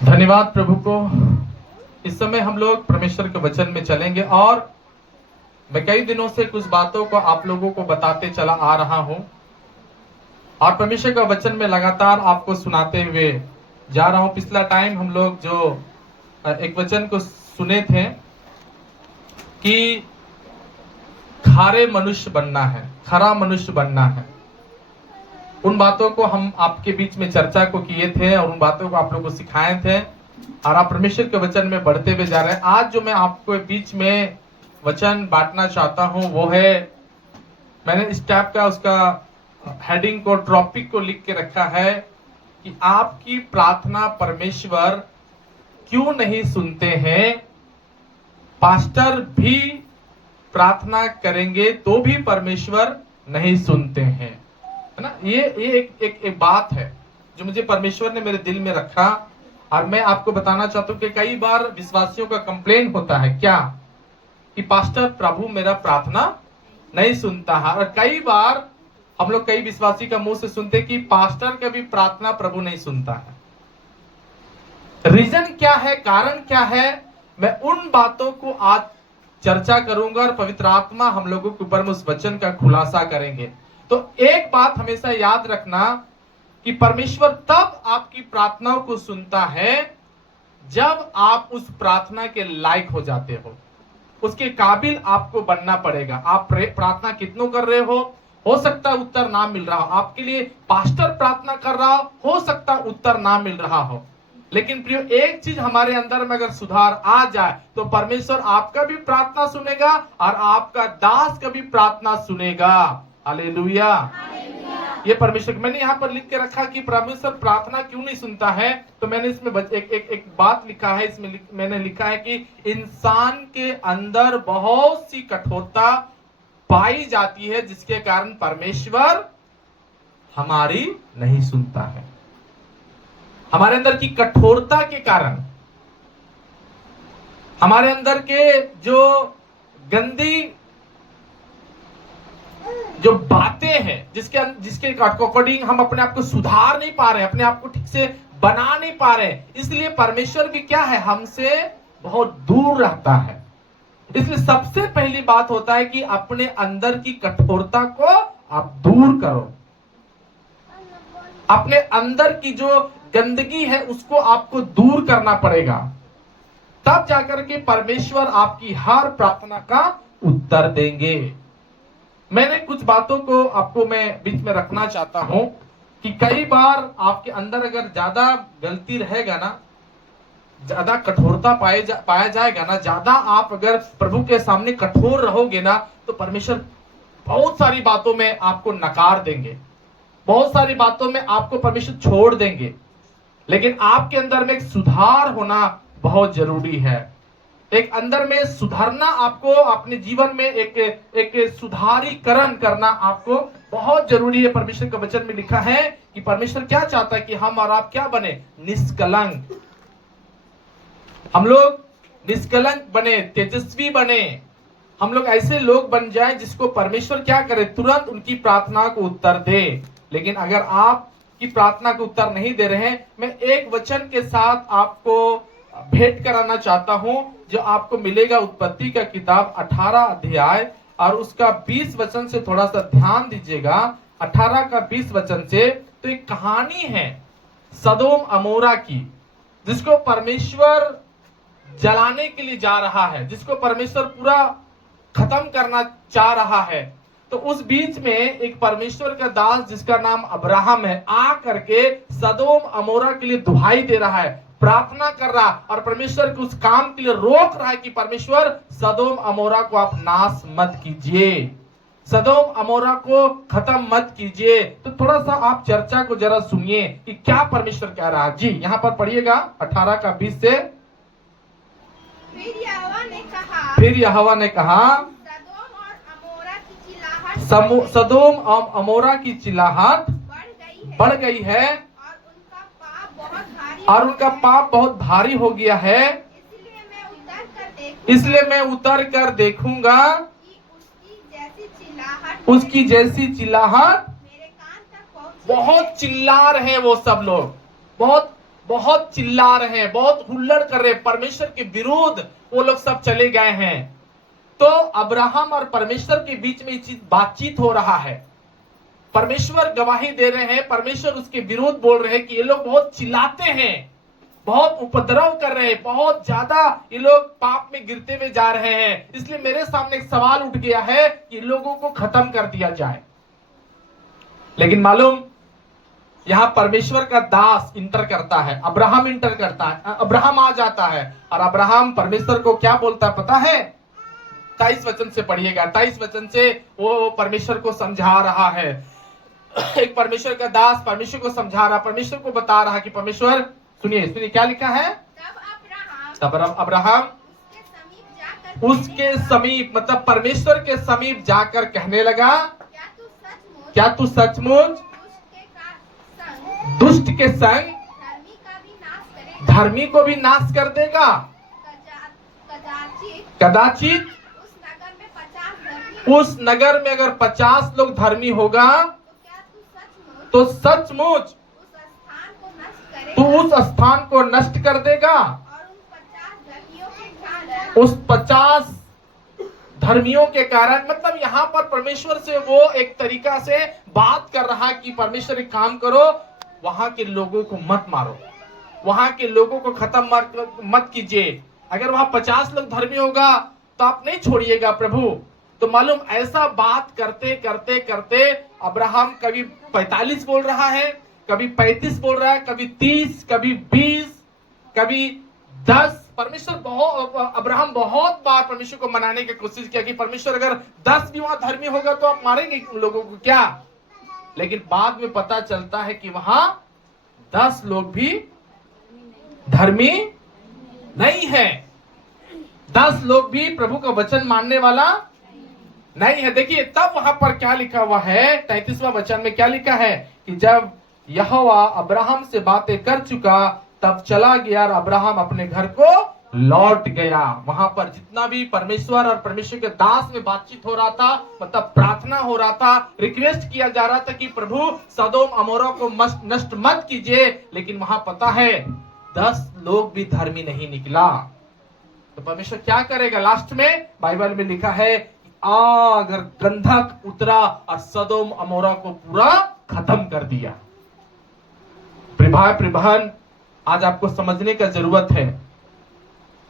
धन्यवाद प्रभु को। इस समय हम लोग परमेश्वर के वचन में चलेंगे और मैं कई दिनों से कुछ बातों को आप लोगों को बताते चला आ रहा हूं और परमेश्वर का वचन में लगातार आपको सुनाते हुए जा रहा हूं। पिछला टाइम हम लोग जो एक वचन को सुने थे कि खारे मनुष्य बनना है, खरा मनुष्य बनना है, उन बातों को हम आपके बीच में चर्चा को किए थे और उन बातों को आप लोगों को सिखाए थे और आप परमेश्वर के वचन में बढ़ते हुए जा रहे हैं। आज जो मैं आपको बीच में वचन बांटना चाहता हूं वो है, मैंने इस टाइप का उसका हेडिंग को, टॉपिक को लिख के रखा है कि आपकी प्रार्थना परमेश्वर क्यों नहीं सुनते हैं। पास्टर भी प्रार्थना करेंगे तो भी परमेश्वर नहीं सुनते हैं, है ना। ये एक बात है जो मुझे परमेश्वर ने मेरे दिल में रखा और मैं आपको बताना चाहता हूं कि कई बार विश्वासियों का कंप्लेन होता है क्या कि पास्टर प्रभु मेरा प्रार्थना नहीं सुनता है। और कई बार हम लोग कई विश्वासी का मुंह से सुनते कि पास्टर का भी प्रार्थना प्रभु नहीं सुनता है। रीजन क्या है, कारण क्या है, मैं उन बातों को आज चर्चा करूंगा और पवित्र आत्मा हम लोगों के ऊपर में उस वचन का खुलासा करेंगे। तो एक बात हमेशा याद रखना कि परमेश्वर तब आपकी प्रार्थनाओं को सुनता है जब आप उस प्रार्थना के लायक हो जाते हो, उसके काबिल आपको बनना पड़ेगा। आप प्रार्थना कितनों कर रहे हो सकता है उत्तर ना मिल रहा हो, आपके लिए पास्टर प्रार्थना कर रहा हो सकता है उत्तर ना मिल रहा हो, लेकिन प्रियो एक चीज हमारे अंदर में अगर सुधार आ जाए तो परमेश्वर आपका भी प्रार्थना सुनेगा और आपका दास का भी प्रार्थना सुनेगा। हालेलुया। ये परमेश्वर, मैंने यहाँ पर लिख के रखा कि परमेश्वर प्रार्थना क्यों नहीं सुनता है, तो मैंने इसमें एक बात लिखा है। इसमें मैंने लिखा है कि इंसान के अंदर बहुत सी कठोरता पाई जाती है जिसके कारण परमेश्वर हमारी नहीं सुनता है। हमारे अंदर की कठोरता के कारण, हमारे अंदर के जो गंदी जो बातें हैं जिसके अकॉर्डिंग हम अपने आप को सुधार नहीं पा रहे हैं, अपने आप को ठीक से बना नहीं पा रहे हैं, इसलिए परमेश्वर भी क्या है, हमसे बहुत दूर रहता है। इसलिए सबसे पहली बात होता है कि अपने अंदर की कठोरता को आप दूर करो। अपने अंदर की जो गंदगी है उसको आपको दूर करना पड़ेगा, तब जाकर के परमेश्वर आपकी हर प्रार्थना का उत्तर देंगे। मैंने कुछ बातों को आपको मैं बीच में रखना चाहता हूं कि कई बार आपके अंदर अगर ज्यादा गलती रहेगा ना, ज्यादा कठोरता पाया जाएगा ना, ज्यादा आप अगर प्रभु के सामने कठोर रहोगे ना, तो परमेश्वर बहुत सारी बातों में आपको नकार देंगे, बहुत सारी बातों में आपको परमेश्वर छोड़ देंगे। लेकिन आपके अंदर में एक सुधार होना बहुत जरूरी है। एक अंदर में सुधारना, आपको अपने जीवन में एक सुधारीकरण करना आपको बहुत जरूरी है। परमेश्वर के वचन में लिखा है कि परमेश्वर क्या चाहता है कि हम और आप क्या बने, निष्कलंक। हम लोग निष्कलंक बने, तेजस्वी बने, हम लोग ऐसे लोग बन जाएं जिसको परमेश्वर क्या करे, तुरंत उनकी प्रार्थना को उत्तर दे। लेकिन अगर आप की प्रार्थना को उत्तर नहीं दे रहे हैं, मैं एक वचन के साथ आपको भेंट कराना चाहता हूं जो आपको मिलेगा उत्पत्ति का किताब 18 अध्याय और उसका 20 वचन से थोड़ा सा ध्यान दीजिएगा। 18 का 20 वचन से तो एक कहानी है सदोम अमोरा की, जिसको परमेश्वर जलाने के लिए जा रहा है, जिसको परमेश्वर पूरा खत्म करना चाह रहा है। तो उस बीच में एक परमेश्वर का दास जिसका नाम अब्राहम है, आ करके सदोम अमोरा के लिए दुहाई दे रहा है, प्रार्थना कर रहा और परमेश्वर के उस काम के लिए रोक रहा है कि परमेश्वर सदोम अमोरा को आप नाश मत कीजिए, सदोम अमोरा को खत्म मत कीजिए। तो थोड़ा सा आप चर्चा को जरा सुनिए कि क्या परमेश्वर कह रहा है। जी यहाँ पर पढ़िएगा 18 का 20 से। फिर यहोवा ने कहा सदोम और अमोरा की चिल्लाहट बढ़ गई है और उनका पाप बहुत भारी हो गया है, इसलिए मैं उतर कर देखूंगा उसकी जैसी चिल्लाहट। बहुत चिल्ला रहे वो सब लोग, बहुत बहुत चिल्ला रहे हैं, बहुत हुल्लड़ कर रहे हैं, परमेश्वर के विरुद्ध वो लोग सब चले गए हैं। तो अब्राहम और परमेश्वर के बीच में बातचीत हो रहा है। परमेश्वर गवाही दे रहे हैं, परमेश्वर उसके विरुद्ध बोल रहे हैं कि ये लोग बहुत चिल्लाते हैं, बहुत उपद्रव कर रहे हैं, बहुत ज्यादा ये लोग पाप में गिरते हुए जा रहे हैं। इसलिए मेरे सामने एक सवाल उठ गया है कि इन लोगों को खत्म कर दिया जाए। लेकिन मालूम, यहां परमेश्वर का दास इंटर करता है, अब्राहम इंटर करता है, अब्राहम आ जाता है। और अब्राहम परमेश्वर को क्या बोलता है पता है? 23 वचन से पढ़िएगा। 23 वचन से वो परमेश्वर को समझा रहा है। एक परमेश्वर का दास परमेश्वर को समझा रहा, परमेश्वर को बता रहा कि परमेश्वर, सुनिए सुनिए क्या लिखा है। तब अब्राहम उसके समीप, मतलब परमेश्वर के समीप जाकर कहने लगा, क्या तू सचमुच दुष्ट के संग धर्मी को भी नाश कर देगा? कदाचित उस नगर में अगर 50 लोग धर्मी होगा तो सचमुच तू उस स्थान को नष्ट कर देगा। उस 50 धर्मियों के कारण, मतलब यहाँ पर परमेश्वर से वो एक तरीका से बात कर रहा है कि परमेश्वर एक काम करो, वहां के लोगों को मत मारो, वहां के लोगों को खत्म मत कीजिए। अगर वहां 50 लोग धर्मी होगा तो आप नहीं छोड़िएगा प्रभु। तो मालूम, ऐसा बात करते करते करते अब्राहम कभी 45 बोल रहा है, कभी 35 बोल रहा है, कभी 30, कभी 20, कभी 10। परमेश्वर अब्राहम बहुत बार परमेश्वर को मनाने की कोशिश किया कि परमेश्वर अगर 10 भी वहां धर्मी होगा तो आप मारेंगे लोगों को क्या? लेकिन बाद में पता चलता है कि वहां 10 लोग भी धर्मी नहीं है, 10 लोग भी प्रभु का वचन मानने वाला नहीं है। देखिए तब वहां पर क्या लिखा हुआ है, 33वां वचन में क्या लिखा है कि जब यहोवा अब्राहम से बातें कर चुका तब चला गया और अब्राहम अपने घर को लौट गया। वहां पर जितना भी परमेश्वर और परमेश्वर के दास में बातचीत हो रहा था, मतलब प्रार्थना हो रहा था, रिक्वेस्ट किया जा रहा था कि प्रभु सदोम अमोरा को नष्ट मत कीजिए, लेकिन वहां पता है 10 लोग भी धर्मी नहीं निकला। तो परमेश्वर क्या करेगा? लास्ट में बाइबल में लिखा है आग और गंधक उतरा और सदोम अमोरा को पूरा खत्म कर दिया। भाई बहन, आज आपको समझने का जरूरत है,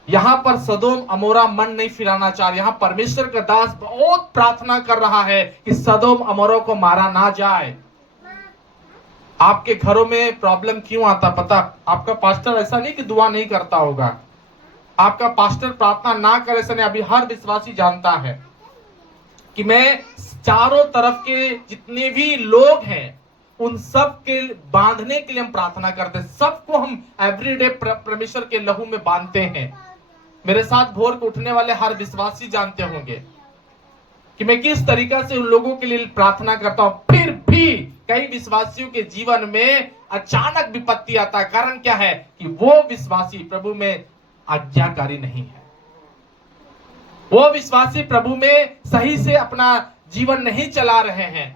यहां पर सदोम अमोरा मन नहीं फिराना चाह रहा। यहां परमेश्वर का दास बहुत प्रार्थना कर रहा है कि सदोम अमोरा को मारा ना जाए। आपके घरों में प्रॉब्लम क्यों आता पता? आपका पास्टर ऐसा नहीं कि दुआ नहीं करता होगा, आपका पास्टर प्रार्थना ना करे ऐसा नहीं। अभी हर विश्वासी जानता है कि मैं चारों तरफ के जितने भी लोग हैं उन सब के बांधने के लिए हम प्रार्थना करते हैं। सबको हम एवरीडे परमेश्वर के लहू में बांधते हैं। मेरे साथ भोर को उठने वाले हर विश्वासी जानते होंगे कि मैं किस तरीका से उन लोगों के लिए प्रार्थना करता हूं। फिर भी कई विश्वासियों के जीवन में अचानक विपत्ति आता है। कारण क्या है कि वो विश्वासी प्रभु में आज्ञाकारी नहीं है, वो विश्वासी प्रभु में सही से अपना जीवन नहीं चला रहे हैं,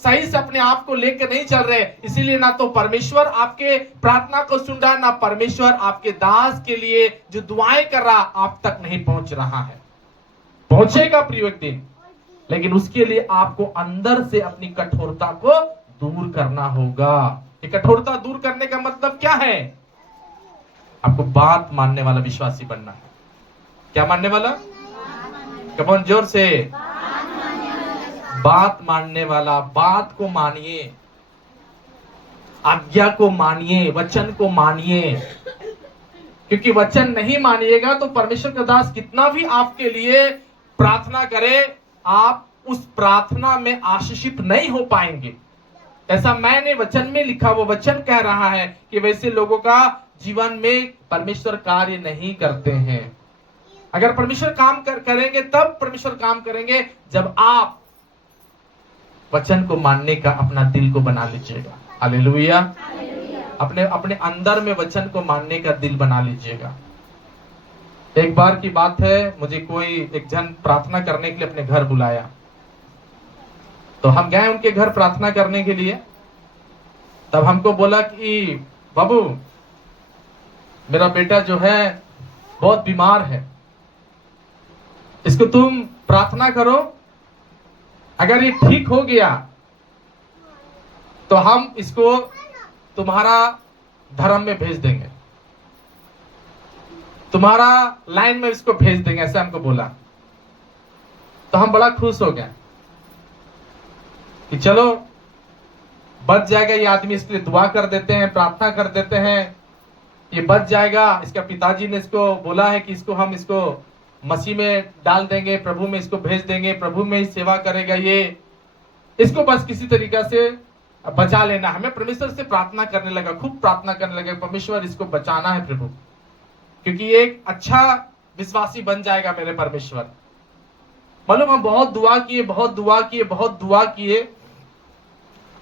सही से अपने आप को लेकर नहीं चल रहे। इसीलिए ना तो परमेश्वर आपके प्रार्थना को सुन रहा, ना परमेश्वर आपके दास के लिए जो दुआएं कर रहा आप तक नहीं पहुंच रहा है। पहुंचेगा प्रिय एक दिन, लेकिन उसके लिए आपको अंदर से अपनी कठोरता को दूर करना होगा। ये कठोरता दूर करने का मतलब क्या है? आपको बात मानने वाला विश्वासी बनना है। क्या मानने वाला? कमोन जोर से, बात मानने वाला। बात को मानिए, आज्ञा को मानिए, वचन को मानिए। क्योंकि वचन नहीं मानिएगा तो परमेश्वर का दास कितना भी आपके लिए प्रार्थना करे, आप उस प्रार्थना में आशीषित नहीं हो पाएंगे। ऐसा मैंने वचन में लिखा, वो वचन कह रहा है कि वैसे लोगों का जीवन में परमेश्वर कार्य नहीं करते हैं। अगर परमेश्वर काम करेंगे तब परमेश्वर काम करेंगे जब आप वचन को मानने का अपना दिल को बना लीजिएगा। हालेलुया। अपने अपने अंदर में वचन को मानने का दिल बना लीजिएगा। एक बार की बात है, मुझे कोई एक जन प्रार्थना करने के लिए अपने घर बुलाया, तो हम गए उनके घर प्रार्थना करने के लिए। तब हमको बोला कि बाबू मेरा बेटा जो है बहुत बीमार है, इसको तुम प्रार्थना करो, अगर ये ठीक हो गया तो हम इसको तुम्हारा धर्म में भेज देंगे, तुम्हारा लाइन में इसको भेज देंगे, ऐसे हमको बोला। तो हम बड़ा खुश हो गए कि चलो बच जाएगा ये आदमी, इसके लिए दुआ कर देते हैं, प्रार्थना कर देते हैं, ये बच जाएगा। इसका पिताजी ने इसको बोला है कि इसको हम इसको मसीह में डाल देंगे, प्रभु में इसको भेज देंगे, प्रभु में ही सेवा करेगा ये, इसको बस किसी तरीका से बचा लेना। हमें परमेश्वर से प्रार्थना करने लगा, खूब प्रार्थना करने लगा, परमेश्वर इसको बचाना है प्रभु, क्योंकि ये एक अच्छा विश्वासी बन जाएगा मेरे परमेश्वर। मालूम हम बहुत दुआ किए, बहुत दुआ किए, बहुत दुआ किए,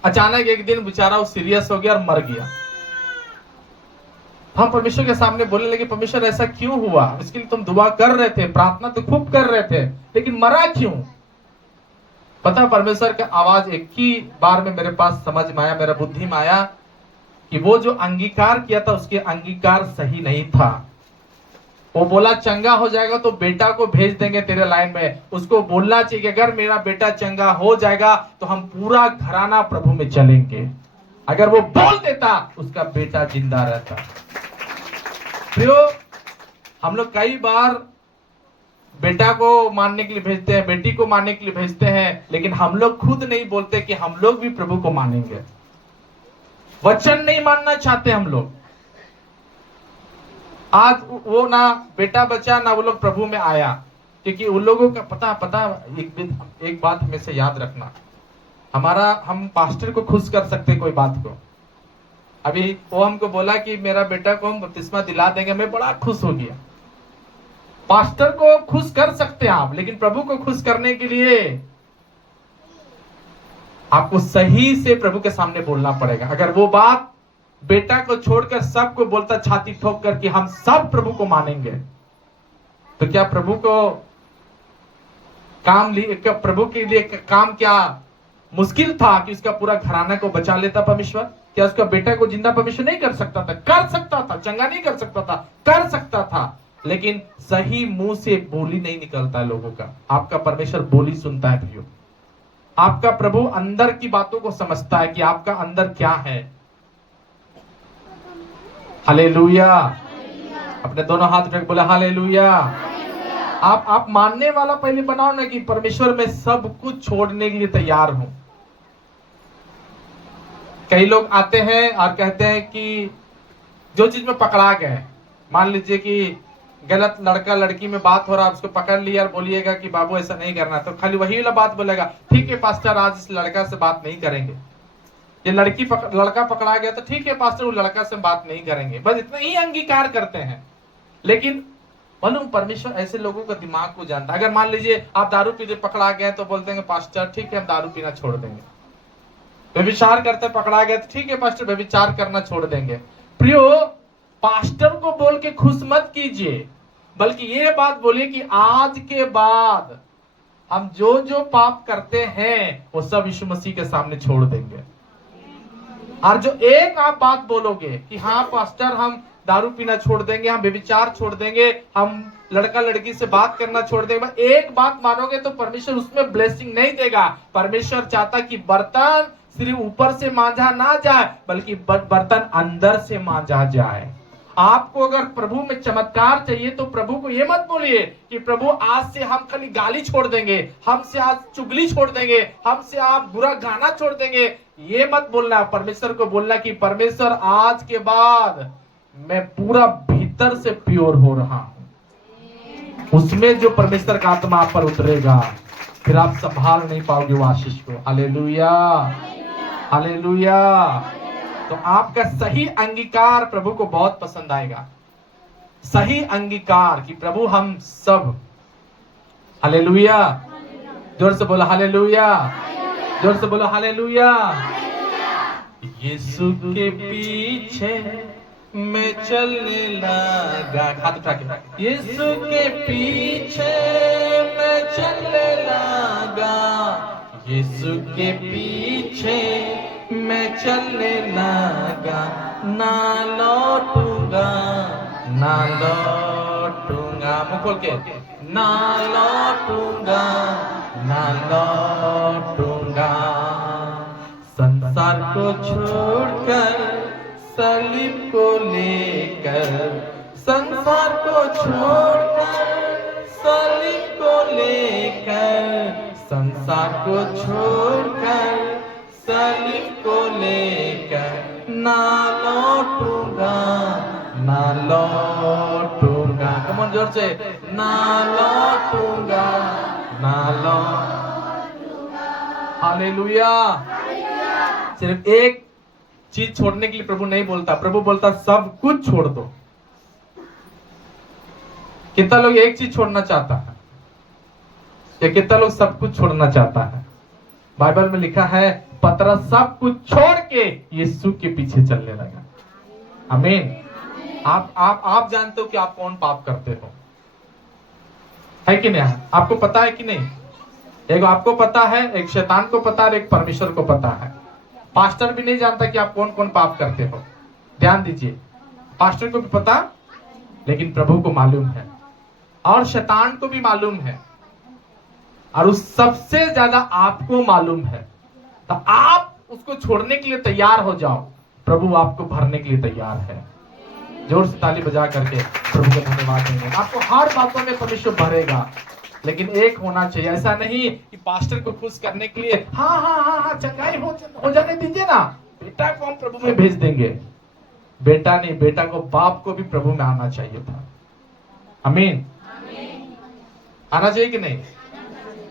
अचानक एक दिन बेचारा वो सीरियस हो गया और मर गया। हम परमेश्वर के सामने बोलने लगे, परमेश्वर ऐसा क्यों हुआ? इसके लिए तुम दुआ कर रहे थे, प्रार्थना तो खूब कर रहे थे, लेकिन मरा क्यों? पता परमेश्वर का आवाज एक ही बार में मेरे पास समझ में आया, मेरा बुद्धि में आया कि वो जो अंगीकार किया था उसके अंगीकार सही नहीं था। वो बोला चंगा हो जाएगा तो बेटा को भेज देंगे तेरे लाइन में। उसको बोलना चाहिए कि अगर मेरा बेटा चंगा हो जाएगा तो हम पूरा घराना प्रभु में चलेंगे। अगर वो बोल देता उसका बेटा जिंदा रहता। प्रियो, हम लोग कई बार बेटा को मानने के लिए भेजते हैं, बेटी को मानने के लिए भेजते हैं, लेकिन हम लोग खुद नहीं बोलते कि हम लोग भी प्रभु को मानेंगे। वचन नहीं मानना चाहते हम लोग। आज वो ना बेटा बचा ना वो लोग प्रभु में आया, क्योंकि उन लोगों का पता एक बात हमेशा याद रखना, हम पास्टर को खुश कर सकते कोई बात को। अभी वो हमको बोला कि मेरा बेटा को हम बपतिस्मा दिला देंगे, मैं बड़ा खुश हो गया। पास्टर को खुश कर सकते हैं आप, लेकिन प्रभु को खुश करने के लिए आपको सही से प्रभु के सामने बोलना पड़ेगा। अगर वो बात बेटा को छोड़कर सबको बोलता छाती ठोक कर कि हम सब प्रभु को मानेंगे, तो क्या प्रभु को प्रभु के लिए काम क्या मुश्किल था कि उसका पूरा घराना को बचा लेता परमेश्वर? क्या उसका बेटा को जिंदा परमेश्वर नहीं कर सकता था? कर सकता था, चंगा नहीं कर सकता था, कर सकता था, लेकिन सही मुंह से बोली नहीं निकलता लोगों का। आपका परमेश्वर बोली सुनता है प्रियो। आपका प्रभु अंदर की बातों को समझता है कि आपका अंदर क्या है। हालेलुया। अपने दोनों हाथ उठा के बोला हालेलुया। आप मानने वाला पहले बनाओ ना कि परमेश्वर में सब कुछ छोड़ने के लिए तैयार हूं। कई लोग आते हैं और कहते हैं कि जो चीज में पकड़ा गए, मान लीजिए कि गलत लड़का लड़की में बात हो रहा है, उसको पकड़ लिया और बोलिएगा कि बाबू ऐसा नहीं करना, तो खाली वही वाला बात बोलेगा, ठीक है पास्टर आज इस लड़का से बात नहीं करेंगे। ये लड़का पकड़ा गया तो ठीक है पास्टर वो लड़का से बात नहीं करेंगे, बस इतना ही अंगीकार करते हैं। लेकिन मालूम परमेश्वर ऐसे लोगों का दिमाग को जानता है। अगर मान लीजिए आप दारू पीते पकड़ा गए तो बोलते हैं पास्टर ठीक है हम दारू पीना छोड़ देंगे। व्यभिचार करते पकड़ा गए तो ठीक है पास्टर व्यभिचार करना छोड़ देंगे। प्रियो, पास्टर को बोल के खुश मत कीजिए, बल्कि ये बात बोलिए कि आज के बाद हम जो जो पाप करते हैं वो सब यीशु मसीह के सामने छोड़ देंगे। और जो एक आप बात बोलोगे कि हाँ पास्टर हम दारू पीना छोड़ देंगे, हम व्यभिचार छोड़ देंगे, हम लड़का लड़की से बात करना छोड़ देंगे, एक बात मानोगे तो परमेश्वर उसमें ब्लेसिंग नहीं देगा। परमेश्वर चाहता कि बर्तन सिर्फ ऊपर से मांजा ना जाए, बल्कि बर्तन अंदर से मांजा जाए। आपको अगर प्रभु में चमत्कार चाहिए तो प्रभु को ये मत बोलिए कि प्रभु आज से हम खाली गाली छोड़ देंगे, हमसे आज चुगली छोड़ देंगे, हमसे आप बुरा गाना छोड़ देंगे। ये मत बोलना, परमेश्वर को बोलना कि परमेश्वर आज के बाद मैं पूरा भीतर से प्योर हो रहा हूं। उसमें जो परमेश्वर का आत्मा आप पर उतरेगा, फिर आप संभाल नहीं पाओगे वो आशीष को। Hallelujah, hallelujah. तो आपका सही अंगीकार प्रभु को बहुत पसंद आएगा। सही अंगीकार कि प्रभु हम सब, हालेलुया, जोर से बोलो हालेलुया, जोर से बोलो हालेलुया। यीशु के पीछे मैं चलने लगा, हाथ उठा के, यीशु के पीछे मैं चलने लगा, यीशु के पीछे मैं चलने लगा, ना लौटूंगा ना लौटूंगा। मुंह खोल के, ना लौटूंगा, ना लौटूंगा। संसार को छोड़कर सलीब को लेकर, संसार को छोड़कर सलीब को लेकर, संसार को छोड़कर सलीब को लेकर ना लौटूंगा, ना लौटूंगा। कम ऑन, जोर से, ना लौटूंगा, ना लौटूंगा। हालेलुया। सिर्फ एक चीज छोड़ने के लिए प्रभु नहीं बोलता, प्रभु बोलता सब कुछ छोड़ दो। कितना लोग एक चीज छोड़ना चाहता है, या कितना लोग सब कुछ छोड़ना चाहता है? बाइबल में लिखा है पतरस सब कुछ छोड़ के यीशु के पीछे चलने लगा। आमीन। आप जानते हो कि आप कौन पाप करते हो, है कि नहीं? आपको पता है कि नहीं? एक आपको पता है, एक शैतान को पता है, एक परमेश्वर को पता है। पास्टर भी नहीं जानता कि आप कौन कौन पाप करते हो। ध्यान दीजिए, पास्टर को भी पता, लेकिन प्रभु को मालूम है, और शैतान को भी मालूम है, और उस सबसे ज्यादा आपको मालूम है। तो आप उसको छोड़ने के लिए तैयार हो जाओ, प्रभु आपको भरने के लिए तैयार है। जोर से ताली बजा करके प्रभु को धन्यवाद देंगे। आपको हर बातों में परमेश्वर भरेगा, लेकिन एक होना चाहिए। ऐसा नहीं कि पास्टर को खुश करने के लिए हाँ चंगाई हो जाने दीजिए ना, बेटा को हम प्रभु में भेज देंगे। बेटा नहीं, बेटा को, बाप को भी प्रभु में आना चाहिए था। आमीन। आना चाहिए कि नहीं?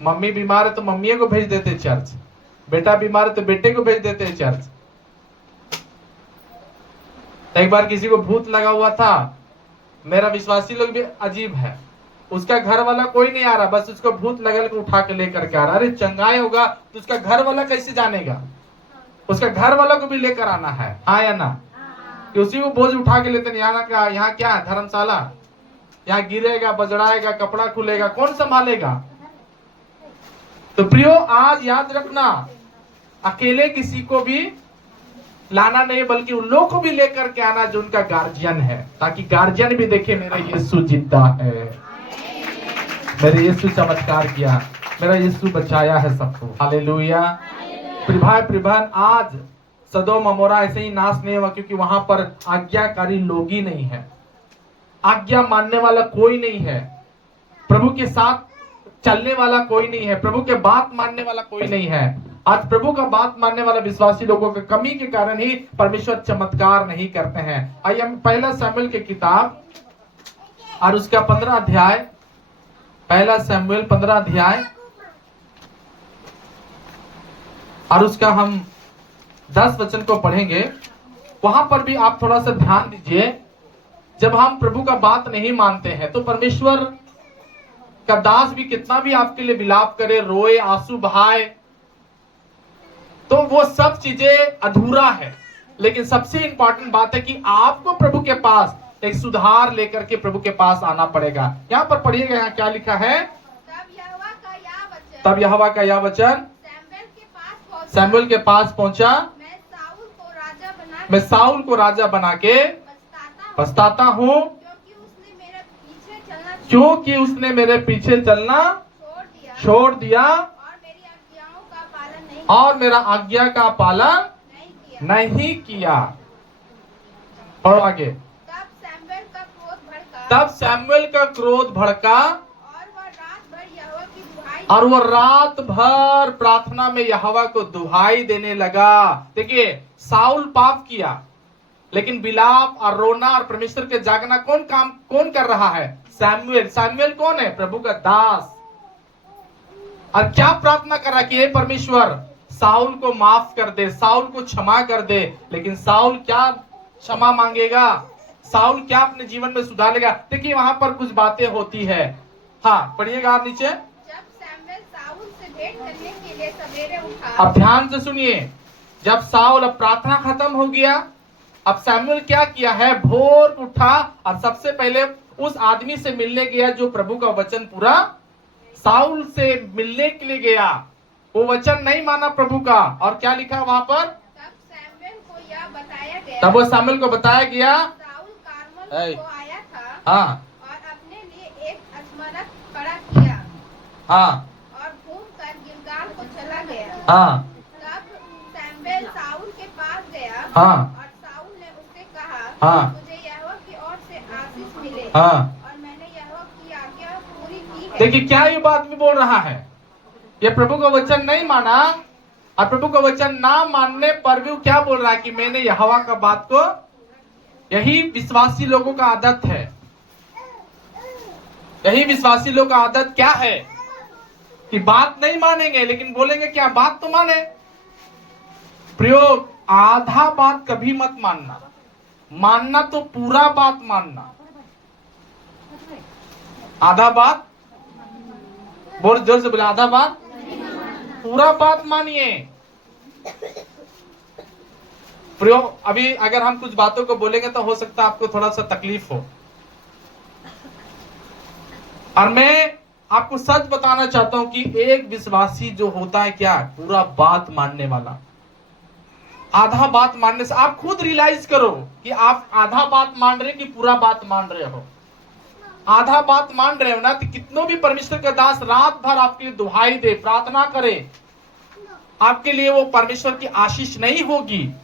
मम्मी बीमार है तो मम्मी को भेज देते चर्च, बेटा बीमार है तो बेटे को भेज देते चर्च। एक बार किसी को भूत लगा हुआ था, मेरा विश्वासी लोग भी अजीब है, उसका घर वाला कोई नहीं आ रहा, बस उसको भूत लगा के उठा के लेकर के आ रहा। अरे चंगाई होगा तो उसका घर वाला कैसे जानेगा? उसका घर वाला को भी लेकर आना है, हाँ या ना? कि उसी को बोझ उठा के लेते नहीं आना। यहाँ क्या है? धर्मशाला। यहाँ गिरेगा, बजड़ाएगा, कपड़ा खुलेगा, कौन संभालेगा? तो प्रियो, आज याद रखना, अकेले किसी को भी लाना नहीं, बल्कि उन लोगों को भी लेकर के आना जो उनका गार्जियन है, ताकि गार्जियन भी देखे मेरा यीशु जिंदा है, मेरे यीशु चमत्कार किया, मेरा यीशु बचाया है सबको। हालेलुया। भाई प्रिभन, आज सदोम अमोरा ऐसे ही नाश नहीं हुआ क्योंकि वहां पर आज्ञाकारी लोग ही नहीं है, आज्ञा मानने वाला कोई नहीं है, प्रभु के साथ चलने वाला कोई नहीं है, प्रभु के बात मानने वाला कोई नहीं है। आज प्रभु का बात मानने वाला विश्वासी लोगों की कमी के कारण ही परमेश्वर चमत्कार नहीं करते हैं। आइए हम पहला शमूएल की किताब और उसका 15 अध्याय, पहला शमूएल 15 अध्याय और उसका हम 10 वचन को पढ़ेंगे। वहां पर भी आप थोड़ा सा ध्यान दीजिए। जब हम प्रभु का बात नहीं मानते हैं तो परमेश्वर का दास भी कितना भी आपके लिए विलाप करे, रोए, आंसू बहाए, तो वो सब चीजें अधूरा है। लेकिन सबसे इंपॉर्टेंट बात है कि आपको प्रभु के पास एक सुधार लेकर के प्रभु के पास आना पड़ेगा। यहाँ पर पढ़िएगा, यहाँ क्या लिखा है? तब यहोवा का यह वचन सैमुएल के पास पहुंचा, मैं साउल को राजा बना के पछताता हूँ, क्योंकि उसने मेरे पीछे चलना छोड़ दिया और मेरा आज्ञा का पालन नहीं किया। और आगे, तब सैमुएल का क्रोध भड़का और वह रात भर प्रार्थना में यहोवा को दुहाई देने लगा। देखिए, साउल पाप किया, लेकिन विलाप और रोना और परमेश्वर के जागना कौन कर रहा है? सैमुएल। सैमुएल कौन है? प्रभु का दास। और क्या प्रार्थना कर रहा कि हे परमेश्वर, साउल को माफ कर दे, साउल को क्षमा कर दे। लेकिन साउल क्या क्षमा मांगेगा? साउल क्या अपने जीवन में सुधार लेगा? देखिए, वहां पर कुछ बातें होती है। हाँ, पढ़िएगा आप नीचे। जब सैमुएल साउल से भेंट करने के लिए सवेरे उठा, अब ध्यान से सुनिए। जब साउल, अब प्रार्थना खत्म हो गया, अब सैमुएल क्या किया है? भोर उठा और सबसे पहले उस आदमी से मिलने गया जो प्रभु का वचन पूरा, साउल से मिलने के लिए गया। वो वचन नहीं माना प्रभु का, और क्या लिखा वहां पर? तब सैमुएल को यह बताया गया, तब वो सैमुएल को बताया गया, साउल कार्मेल को आया था, हाँ और अपने लिए एक स्मारक खड़ा किया हाँ और घूमकर गिलगाल को चला गया। हाँ तब शमूएल साउल के पास गया हाँ और साउल ने उससे कहा, हाँ मुझे यहोवा की ओर से आशीष मिले हाँ। और मैंने यहोवा की आज्ञा पूरी की है। देखिए क्या ये बात भी बोल रहा है, ये प्रभु का वचन नहीं माना, और प्रभु का वचन ना मानने पर भी वो क्या बोल रहा है कि मैंने यहोवा का बात को, यही विश्वासी लोगों का आदत है। यही विश्वासी लोगों का आदत क्या है कि बात नहीं मानेंगे लेकिन बोलेंगे क्या बात तो माने। प्रयोग आधा बात कभी मत मानना, मानना तो पूरा बात मानना। आधा बात, बोल जोर से बोले, आधा बात पूरा बात मानिए। प्रयोग अभी अगर हम कुछ बातों को बोलेंगे तो हो सकता है आपको थोड़ा सा तकलीफ हो, और मैं आपको सच बताना चाहता हूं कि एक विश्वासी जो होता है क्या, पूरा बात मानने वाला। आधा बात मानने से आप खुद रियलाइज करो कि आप आधा बात मान रहे कि पूरा बात मान रहे हो। आधा बात मान रहे हो ना, तो कितनों भी परमेश्वर का दास रात भर आपके लिए दुहाई दे, प्रार्थना करे, आपके लिए वो परमेश्वर की आशीष नहीं होगी।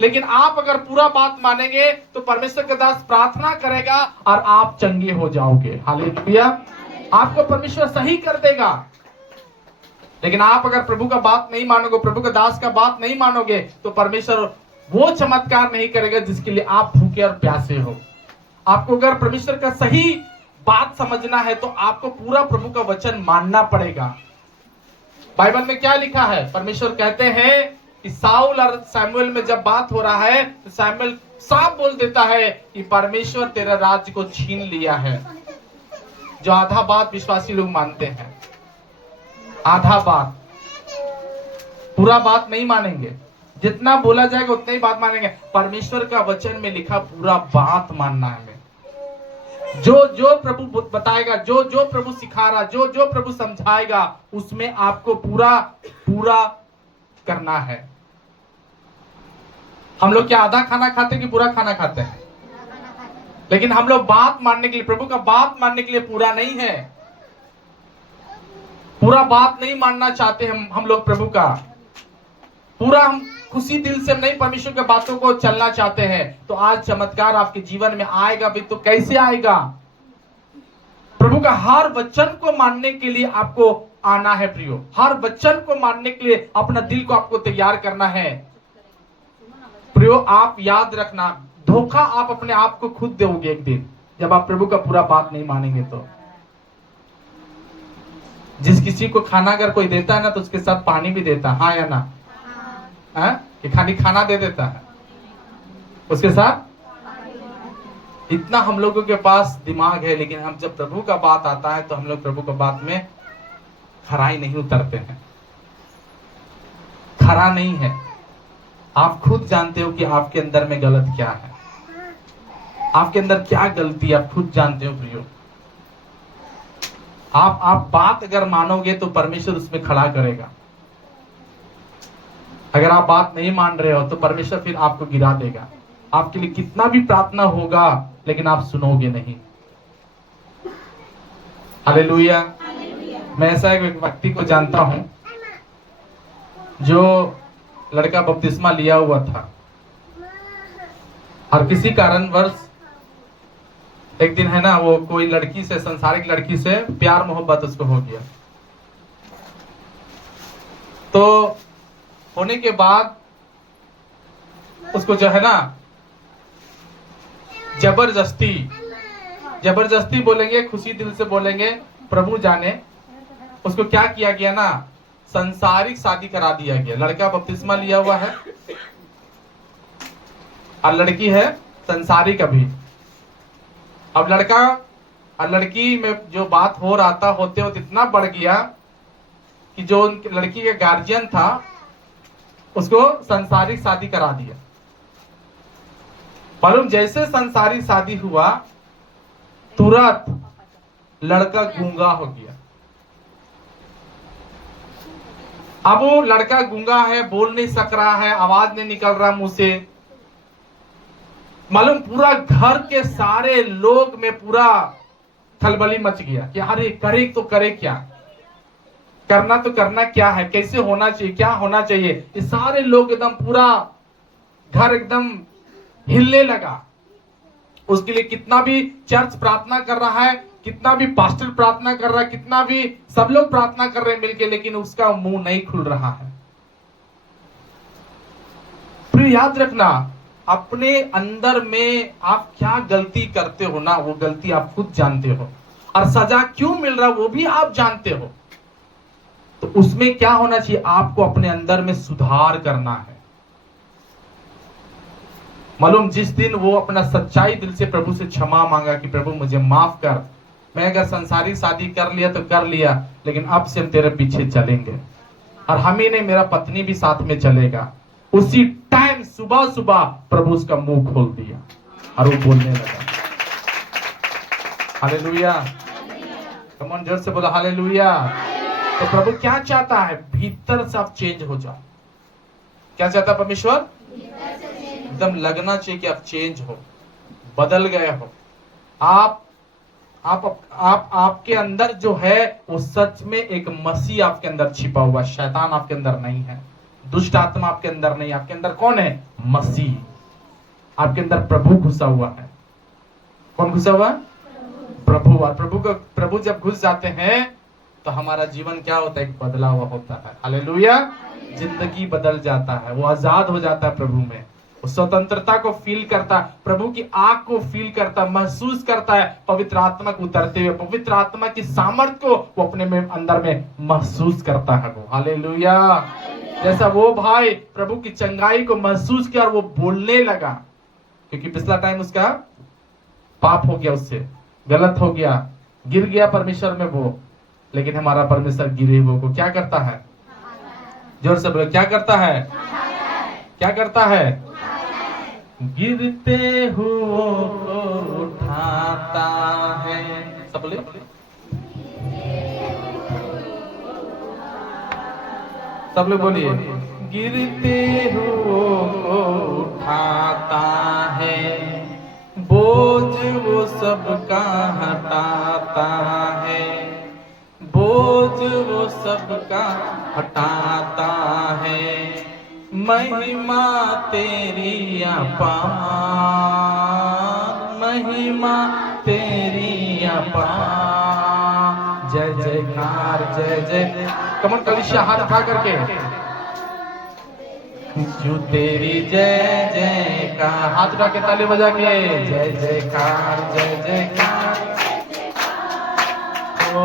लेकिन आप अगर पूरा बात मानेंगे तो परमेश्वर का दास प्रार्थना करेगा और आप चंगे हो जाओगे। हालेलुया। आपको परमेश्वर सही कर देगा। लेकिन आप अगर प्रभु का बात नहीं मानोगे, प्रभु का दास का बात नहीं मानोगे, तो परमेश्वर वो चमत्कार नहीं करेगा जिसके लिए आप भूखे और प्यासे हो। आपको अगर परमेश्वर का सही बात समझना है तो आपको पूरा प्रभु का वचन मानना पड़ेगा। बाइबल में क्या लिखा है, परमेश्वर कहते हैं कि साउल और शमूएल में जब बात हो रहा है तो शमूएल साफ बोल देता है कि परमेश्वर तेरा राज्य को छीन लिया है। जो आधा बात विश्वासी लोग मानते हैं, आधा बात, पूरा बात नहीं मानेंगे। जितना बोला जाएगा उतना ही बात मानेंगे। परमेश्वर का वचन में लिखा पूरा बात मानना है। जो जो प्रभु बताएगा, जो जो प्रभु सिखा रहा, जो जो प्रभु समझाएगा, उसमें आपको पूरा पूरा करना है। हम लोग क्या आधा खाना खाते हैं कि पूरा खाना खाते हैं? लेकिन हम लोग बात मानने के लिए, प्रभु का बात मानने के लिए पूरा नहीं है, पूरा बात नहीं मानना चाहते हम लोग प्रभु का पूरा। हम खुशी दिल से नहीं परमेश्वर के बातों को चलना चाहते हैं। तो आज चमत्कार आपके जीवन में आएगा भी तो कैसे आएगा? प्रभु का हर वचन को मानने के लिए आपको आना है प्रियो। हर वचन को मानने के लिए अपना दिल को आपको तैयार करना है प्रियो। आप याद रखना, धोखा आप अपने आप को खुद दोगे एक दिन, जब आप प्रभु का पूरा बात नहीं मानेंगे तो। जिस किसी को खाना अगर कोई देता है ना तो उसके साथ पानी भी देता है, हाँ या ना? कि खाली खाना दे देता है, उसके साथ। इतना हम लोगों के पास दिमाग है, लेकिन हम जब प्रभु का बात आता है तो हम लोग प्रभु का बात में खराई नहीं उतरते हैं। खरा नहीं है। आप खुद जानते हो कि आपके अंदर में गलत क्या है, आपके अंदर क्या गलती आप खुद जानते हो प्रियो। आप बात अगर मानोगे तो परमेश्वर उसमें खड़ा करेगा। अगर आप बात नहीं मान रहे हो तो परमेश्वर फिर आपको गिरा देगा। आपके लिए कितना भी प्रार्थना होगा लेकिन आप सुनोगे नहीं। हालेलुया। मैं ऐसा एक व्यक्ति को जानता हूं जो लड़का बपतिस्मा लिया हुआ था और किसी कारणवश एक दिन है ना, वो कोई लड़की से, संसारिक लड़की से प्यार मोहब्बत उसको हो गया। तो होने के बाद उसको जो है ना जबरदस्ती बोलेंगे, खुशी दिल से बोलेंगे, प्रभु जाने, उसको क्या किया गया ना, संसारिक शादी करा दिया गया। लड़का बपतिस्मा लिया हुआ है और लड़की है संसारिक अभी। अब लड़का और लड़की में जो बात हो रहा था, होते होते इतना बढ़ गया कि जो लड़की के गार्जियन था उसको संसारिक शादी करा दिया। मालूम, जैसे संसारिक शादी हुआ तुरंत लड़का गूंगा हो गया। अब वो लड़का गूंगा है, बोल नहीं सक रहा है, आवाज नहीं निकल रहा मुंह से। मालूम पूरा घर के सारे लोग में पूरा खलबली मच गया कि अरे करे तो करे क्या, करना तो करना क्या है, कैसे होना चाहिए, क्या होना चाहिए। ये सारे लोग एकदम पूरा घर एकदम हिलने लगा। उसके लिए कितना भी चर्च प्रार्थना कर रहा है, कितना भी पास्टर प्रार्थना कर रहा है, कितना भी सब लोग प्रार्थना कर रहे हैं मिलके, लेकिन उसका मुंह नहीं खुल रहा है। फिर याद रखना, अपने अंदर में आप क्या गलती करते हो ना, वो गलती आप खुद जानते हो, और सजा क्यों मिल रहा है वो भी आप जानते हो। तो उसमें क्या होना चाहिए, आपको अपने अंदर में सुधार करना है। मालूम जिस दिन वो अपना सच्चाई दिल से प्रभु से क्षमा मांगा कि प्रभु मुझे माफ कर, मैं अगर संसारी शादी कर लिया तो कर लिया, लेकिन अब से हम तेरे पीछे चलेंगे, और हम ही नहीं, मेरा पत्नी भी साथ में चलेगा। उसी टाइम सुबह सुबह प्रभु उसका मुंह खोल दिया और वो बोलने लगा। हालेलुया, कम ऑन, जोर से बोला हालेलुया। तो प्रभु क्या चाहता है, भीतर से आप चेंज हो जाओ। क्या चाहता है परमेश्वर? एकदम लगना चाहिए कि आप चेंज हो, बदल गए हो। आपके अंदर जो है वो सच में एक मसीह आपके अंदर छिपा हुआ, शैतान आपके अंदर नहीं है, दुष्ट आत्मा आपके अंदर नहीं। आपके अंदर कौन है? मसीह। आपके अंदर प्रभु घुसा हुआ है। कौन घुसा हुआ? प्रभु। और प्रभु जब घुस जाते हैं तो हमारा जीवन क्या होता है? एक बदला हुआ होता है। हालेलुया, जिंदगी बदल जाता है, वो आजाद हो जाता है प्रभु में, वो स्वतंत्रता को फील करता है, प्रभु की आग को फील करता है, महसूस करता है, पवित्र आत्मा को उतरते हुए, पवित्र आत्मा की सामर्थ्य को वो अपने में अंदर में महसूस करता है वो। हालेलुया। जैसा वो भाई प्रभु की चंगाई को महसूस किया और वो बोलने लगा, क्योंकि पिछला टाइम उसका पाप हो गया, उससे गलत हो गया, गिर गया परमेश्वर में वो। लेकिन हमारा परमेश्वर गिरे हुए को क्या करता है? जोर से बोलो, क्या करता है? क्या करता है? गिरते हुओं को उठाता है। सब बोले, सब लोग बोलिए, गिरते हुओं को उठाता है, बोझ वो सबका हटाता है, बोझ वो सबका हटाता है। महिमा तेरी अपार, महिमा तेरी अपार। जय जयकार, जय जय। कमन कलिशा हाथ उठा करके, जो तेरी जय जयकार, हाथ उठा के ताली बजा के जय जयकार, जय जयकार। ओ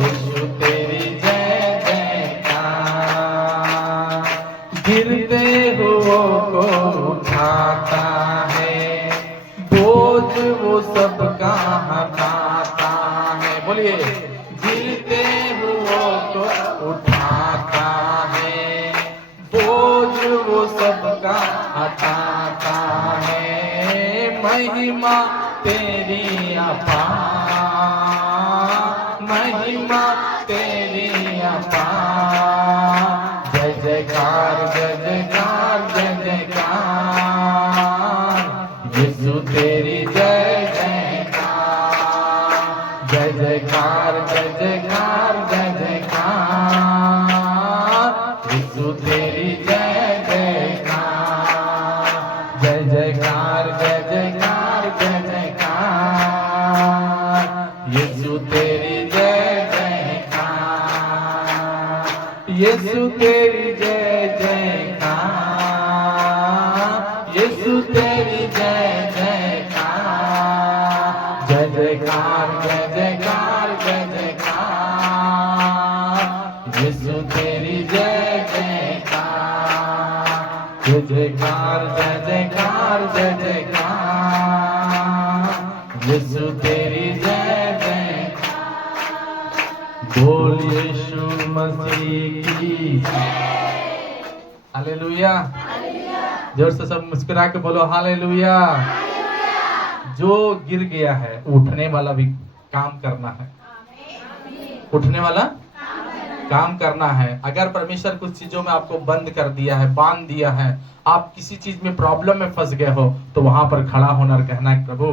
यीशु तेरी जय जयकार। गिरते हुओं को उठाता है, बोझ वो सबका हटाता है। बोलिए, गिरते हुओं को उठाता है, बोझ वो सबका हटाता है। महिमा तेरी अपार, महिमा तेरी अपार। जय जयकार, जय जयकार, जय जयकार। यीशु तेरी जय जयकार, जय जयकार, जय जयकार, जय जयकार। यीशु तेरी जय जयकार, जय जयकार, जय जयकार, जय जयकार। यीशु तेरी जय जयकार, यीशु तेरी जय जयकार, यीशु तेरी जय जयकार। जय जयकार, जय जयकार, जय जयकार। यीशु तेरी जय जयकार, जय जयकार, जय जयकार, जय जयकार। यीशु तेरी जय जयकार। बोल यीशु मसीह की। हालेलुया। जोर से सब मुस्कुरा के बोलो हालेलुया। जो गिर गया है, उठने वाला भी काम करना है। उठने वाला काम करना है। अगर परमेश्वर कुछ चीजों में आपको बंद कर दिया है, बांध दिया है, आप किसी चीज में प्रॉब्लम में फंस गए हो, तो वहां पर खड़ा होना और कहना है प्रभु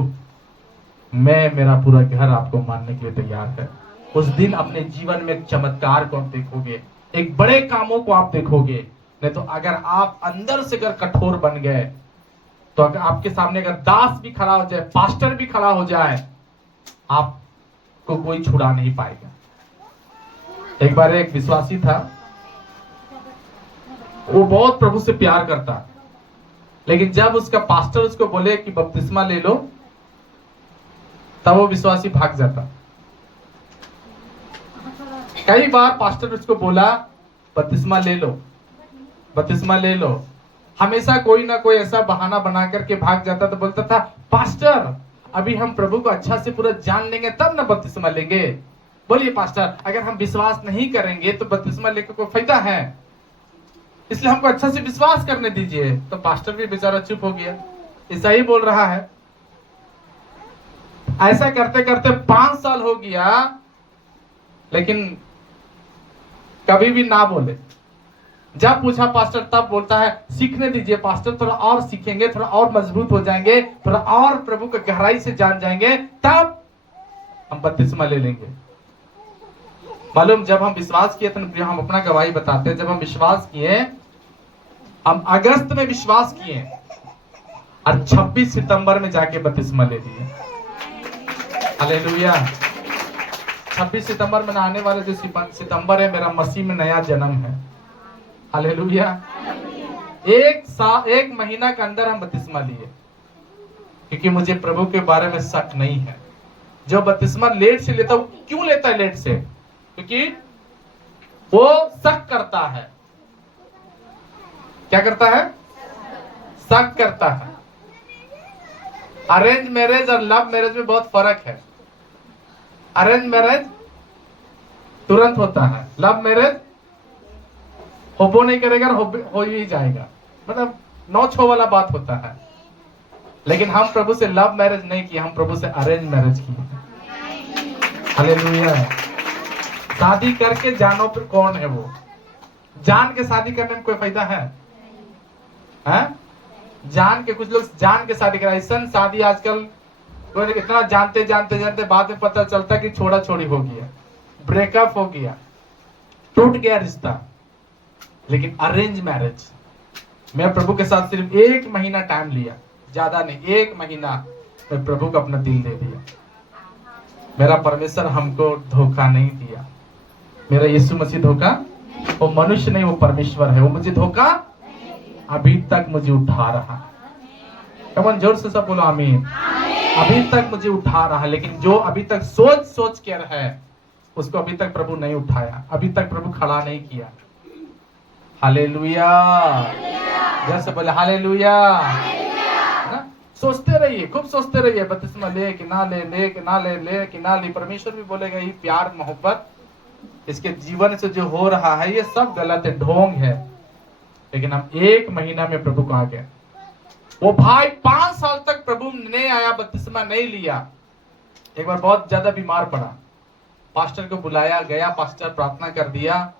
मैं, मेरा पूरा घर आपको मानने के लिए तैयार है। उस दिन अपने जीवन में एक चमत्कार को आप देखोगे, एक बड़े कामों को आप देखोगे। नहीं तो अगर आप अंदर से अगर कठोर बन गए, तो अगर आपके सामने अगर दास भी खड़ा हो जाए, पास्टर भी खड़ा हो जाए, आपको कोई छुड़ा नहीं पाएगा। एक बार एक विश्वासी था, वो बहुत प्रभु से प्यार करता, लेकिन जब उसका पास्टर उसको बोले कि बपतिस्मा ले लो, तब वो विश्वासी भाग जाता। कई बार पास्टर उसको बोला बपतिस्मा ले लो, बपतिस्मा ले लो, हमेशा कोई ना कोई ऐसा बहाना बना करके भाग जाता। तो बोलता था पास्टर अभी हम प्रभु को अच्छा से पूरा जान लेंगे तब ना बपतिस्मा लेंगे। बोलिए पास्टर, अगर हम विश्वास नहीं करेंगे तो बपतिस्मा लेकर कोई फायदा है, इसलिए हमको अच्छा से विश्वास करने दीजिए। तो पास्टर भी बेचारा चुप हो गया, ऐसा ही बोल रहा है। ऐसा करते करते 5 साल हो गया, लेकिन कभी भी ना बोले। जब पूछा पास्टर तब बोलता है सीखने दीजिए पास्टर, थोड़ा और सीखेंगे, थोड़ा और मजबूत हो जाएंगे, थोड़ा और प्रभु को गहराई से जान जाएंगे, तब हम बपतिस्मा ले लेंगे। मालूम, जब हम विश्वास किए तो हम अपना गवाही बताते हैं, जब हम विश्वास किए, हम अगस्त में विश्वास किए और 26 सितंबर में जाके बपतिस्मा ले लिए। हालेलुया। 26 सितंबर में आने वाले जो सितंबर है, मेरा मसीह में नया जन्म है। हालेलुया। एक महीना के अंदर हम बपतिस्मा लिए, क्योंकि मुझे प्रभु के बारे में शक नहीं है। जो बपतिस्मा लेट से लेता हूं, क्यों लेता है लेट से? क्योंकि वो शक करता है। क्या करता है? शक करता है। अरेंज मैरिज और लव मैरिज में बहुत फर्क है। अरेंज मैरिज तुरंत होता है, लव मैरिज होबो नहीं करेगा, हो ही जाएगा, मतलब 9-6 वाला बात होता है। लेकिन हम प्रभु से लव मैरिज नहीं किए, हम प्रभु से अरेंज मैरिज किए। हालेलुया। शादी करके जानो फिर कौन है वो? जान के शादी करने में कोई फायदा है? जान के, कुछ लोग जान के शादी करा, ऐसा शादी आजकल इतना जानते जानते जानते बाद में पता चलता कि छोड़ा छोड़ी हो गया, ब्रेकअप हो गया, टूट गया रिश्ता। लेकिन अरेंज मैरिज, मैं प्रभु के साथ सिर्फ 1 महीना टाइम लिया, ज्यादा नहीं, 1 महीना मैं प्रभु को अपना दिल दे दिया। मेरा परमेश्वर हमको धोखा नहीं दिया, मेरा यीशु मसीह धोखा, वो मनुष्य नहीं, वो परमेश्वर है, वो मुझे धोखा अभी तक मुझे उठा रहा। कमन जोर से सब बोलो आमीन। अभी तक मुझे उठा रहा, लेकिन जो अभी तक सोच सोच के है, उसको अभी तक प्रभु नहीं उठाया, अभी तक प्रभु खड़ा नहीं किया। हालेलुया। जैसे बोले हालेलुया। सोचते रहिए, खूब सोचते रहिए, बपतिस्मा ले कि ना ले, ले कि ना ले, ले कि ना ले। परमेश्वर भी बोलेगा ये प्यार मोहब्बत इसके जीवन से जो हो रहा है ये सब गलत है, ढोंग है। लेकिन हम 1 महीना में प्रभु को आ गए। वो भाई 5 साल तक प्रभु नहीं आया, बपतिस्मा नहीं लिया। एक बार बहुत ज्यादा बीमार पड़ा, पास्टर को बुलाया गया, पास्टर प्रार्थना कर दिया,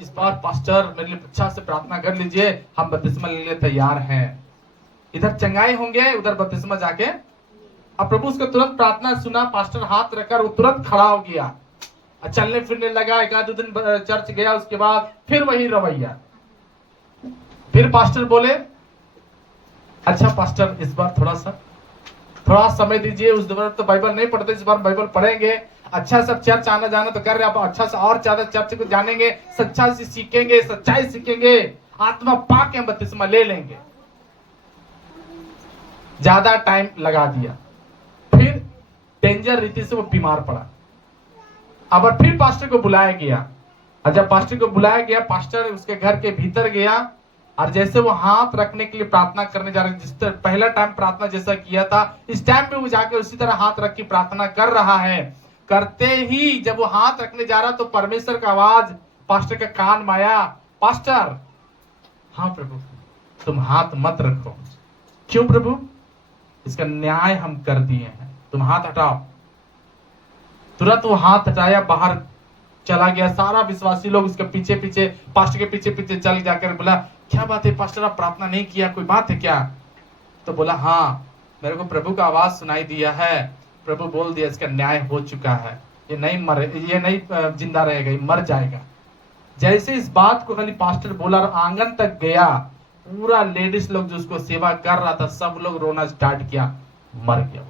इस बार पास्टर मेरे लिए अच्छा से प्रार्थना कर लीजिए, हम बपतिस्मा लेने तैयार हैं। इधर चंगाई होंगे, उधर बपतिस्मा जाके। अब प्रभु उसको तुरंत प्रार्थना सुना, पास्टर हाथ रखकर वो तुरंत खड़ा हो गया, चलने फिरने लगा। 1-2 दिन चर्च गया, उसके बाद फिर वही रवैया। फिर पास्टर बोले अच्छा पास्टर इस बार थोड़ा समय दीजिए, उस बार तो बाइबल नहीं पढ़ते, इस बार बाइबल पढ़ेंगे, अच्छा सब चर्च आना जाना तो कर रहे, आप अच्छा से और ज्यादा चर्च को जानेंगे, सच्चाई से सीखेंगे, सच्चाई सीखेंगे, आत्मा पाके हम बपतिस्मा ले लेंगे। ज्यादा टाइम लगा दिया, फिर डेंजर रीति से वो बीमार पड़ा। अब फिर पास्टर को बुलाया गया, और जब पास्टर को बुलाया गया, पास्टर उसके घर के भीतर गया, और जैसे वो हाथ रखने के लिए प्रार्थना करने जा रहे, जिस तरह पहला टाइम प्रार्थना जैसा किया था, इस टाइम पे वो जाके उसी तरह हाथ रख के प्रार्थना कर रहा है। करते ही जब वो हाथ रखने जा रहा, तो परमेश्वर का आवाज पास्टर का कान में आया, पास्टर हाँ प्रभु तुम हाथ मत रखो। क्यों प्रभु? इसका न्याय हम कर दिए हैं, तुम हाथ हटाओ। तुरंत वो हाथ हटाया, बाहर चला गया। सारा विश्वासी लोग उसके पीछे पीछे, पास्टर के पीछे पीछे चल जाकर बोला, क्या बात है पास्टर, आप प्रार्थना नहीं किया, कोई बात है क्या? तो बोला, हाँ मेरे को प्रभु का आवाज सुनाई दिया है, प्रभु बोल दिया इसका न्याय हो चुका है, ये नहीं जिंदा रहेगा, ये मर जाएगा। जैसे इस बात को खाली पास्टर बोला और आंगन तक गया, पूरा लेडीज लोग जो उसको सेवा कर रहा था सब लोग रोना स्टार्ट किया, मर गया।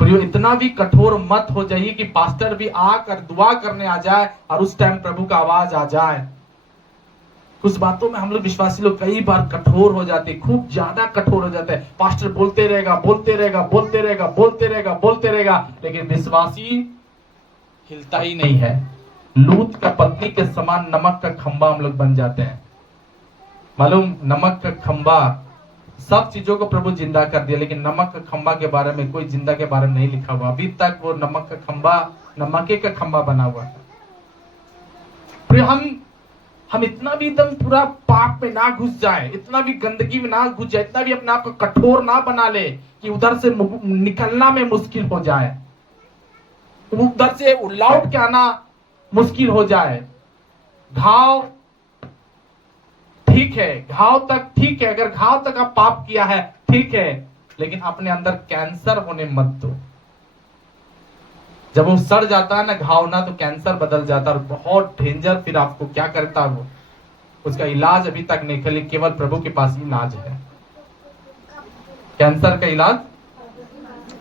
प्रियो, इतना भी कठोर मत हो जाइए कि पास्टर भी आकर दुआ करने आ जाए और उस टाइम प्रभु का आवाज आ जाए। कुछ बातों में हम लोग विश्वासी लोग कई बार कठोर हो जाते हैं, खूब ज्यादा कठोर हो जाते हैं। पास्टर बोलते रहेगा बोलते रहेगा बोलते रहेगा बोलते रहेगा बोलते रहेगा, लेकिन विश्वासी हिलता ही नहीं है। लूत का पत्नी के समान नमक का खंबा हम लोग बन जाते हैं। मालूम, नमक का खंबा, सब चीजों को प्रभु जिंदा कर दिया, लेकिन नमक का खंबा के बारे में कोई जिंदा के बारे में नहीं लिखा हुआ। अभी तक वो नमक का खंबा नमके का खंबा बना हुआ है। फिर हम इतना भी एकदम पूरा पाप में ना घुस जाए, इतना भी गंदगी में ना घुस जाए, इतना भी अपने आप को कठोर ना बना ले कि उधर से निकलना में मुश्किल हो जाए, उधर से लौट के आना मुश्किल हो जाए। घाव ठीक है, घाव तक ठीक है, अगर घाव तक आप पाप किया है ठीक है, लेकिन अपने अंदर कैंसर होने मत दो। जब वो सड़ जाता है ना घाव ना, तो कैंसर बदल जाता है और बहुत डेंजर। फिर आपको क्या करता है वो, उसका इलाज अभी तक नहीं निकले, केवल प्रभु के पास ही इलाज है। कैंसर का इलाज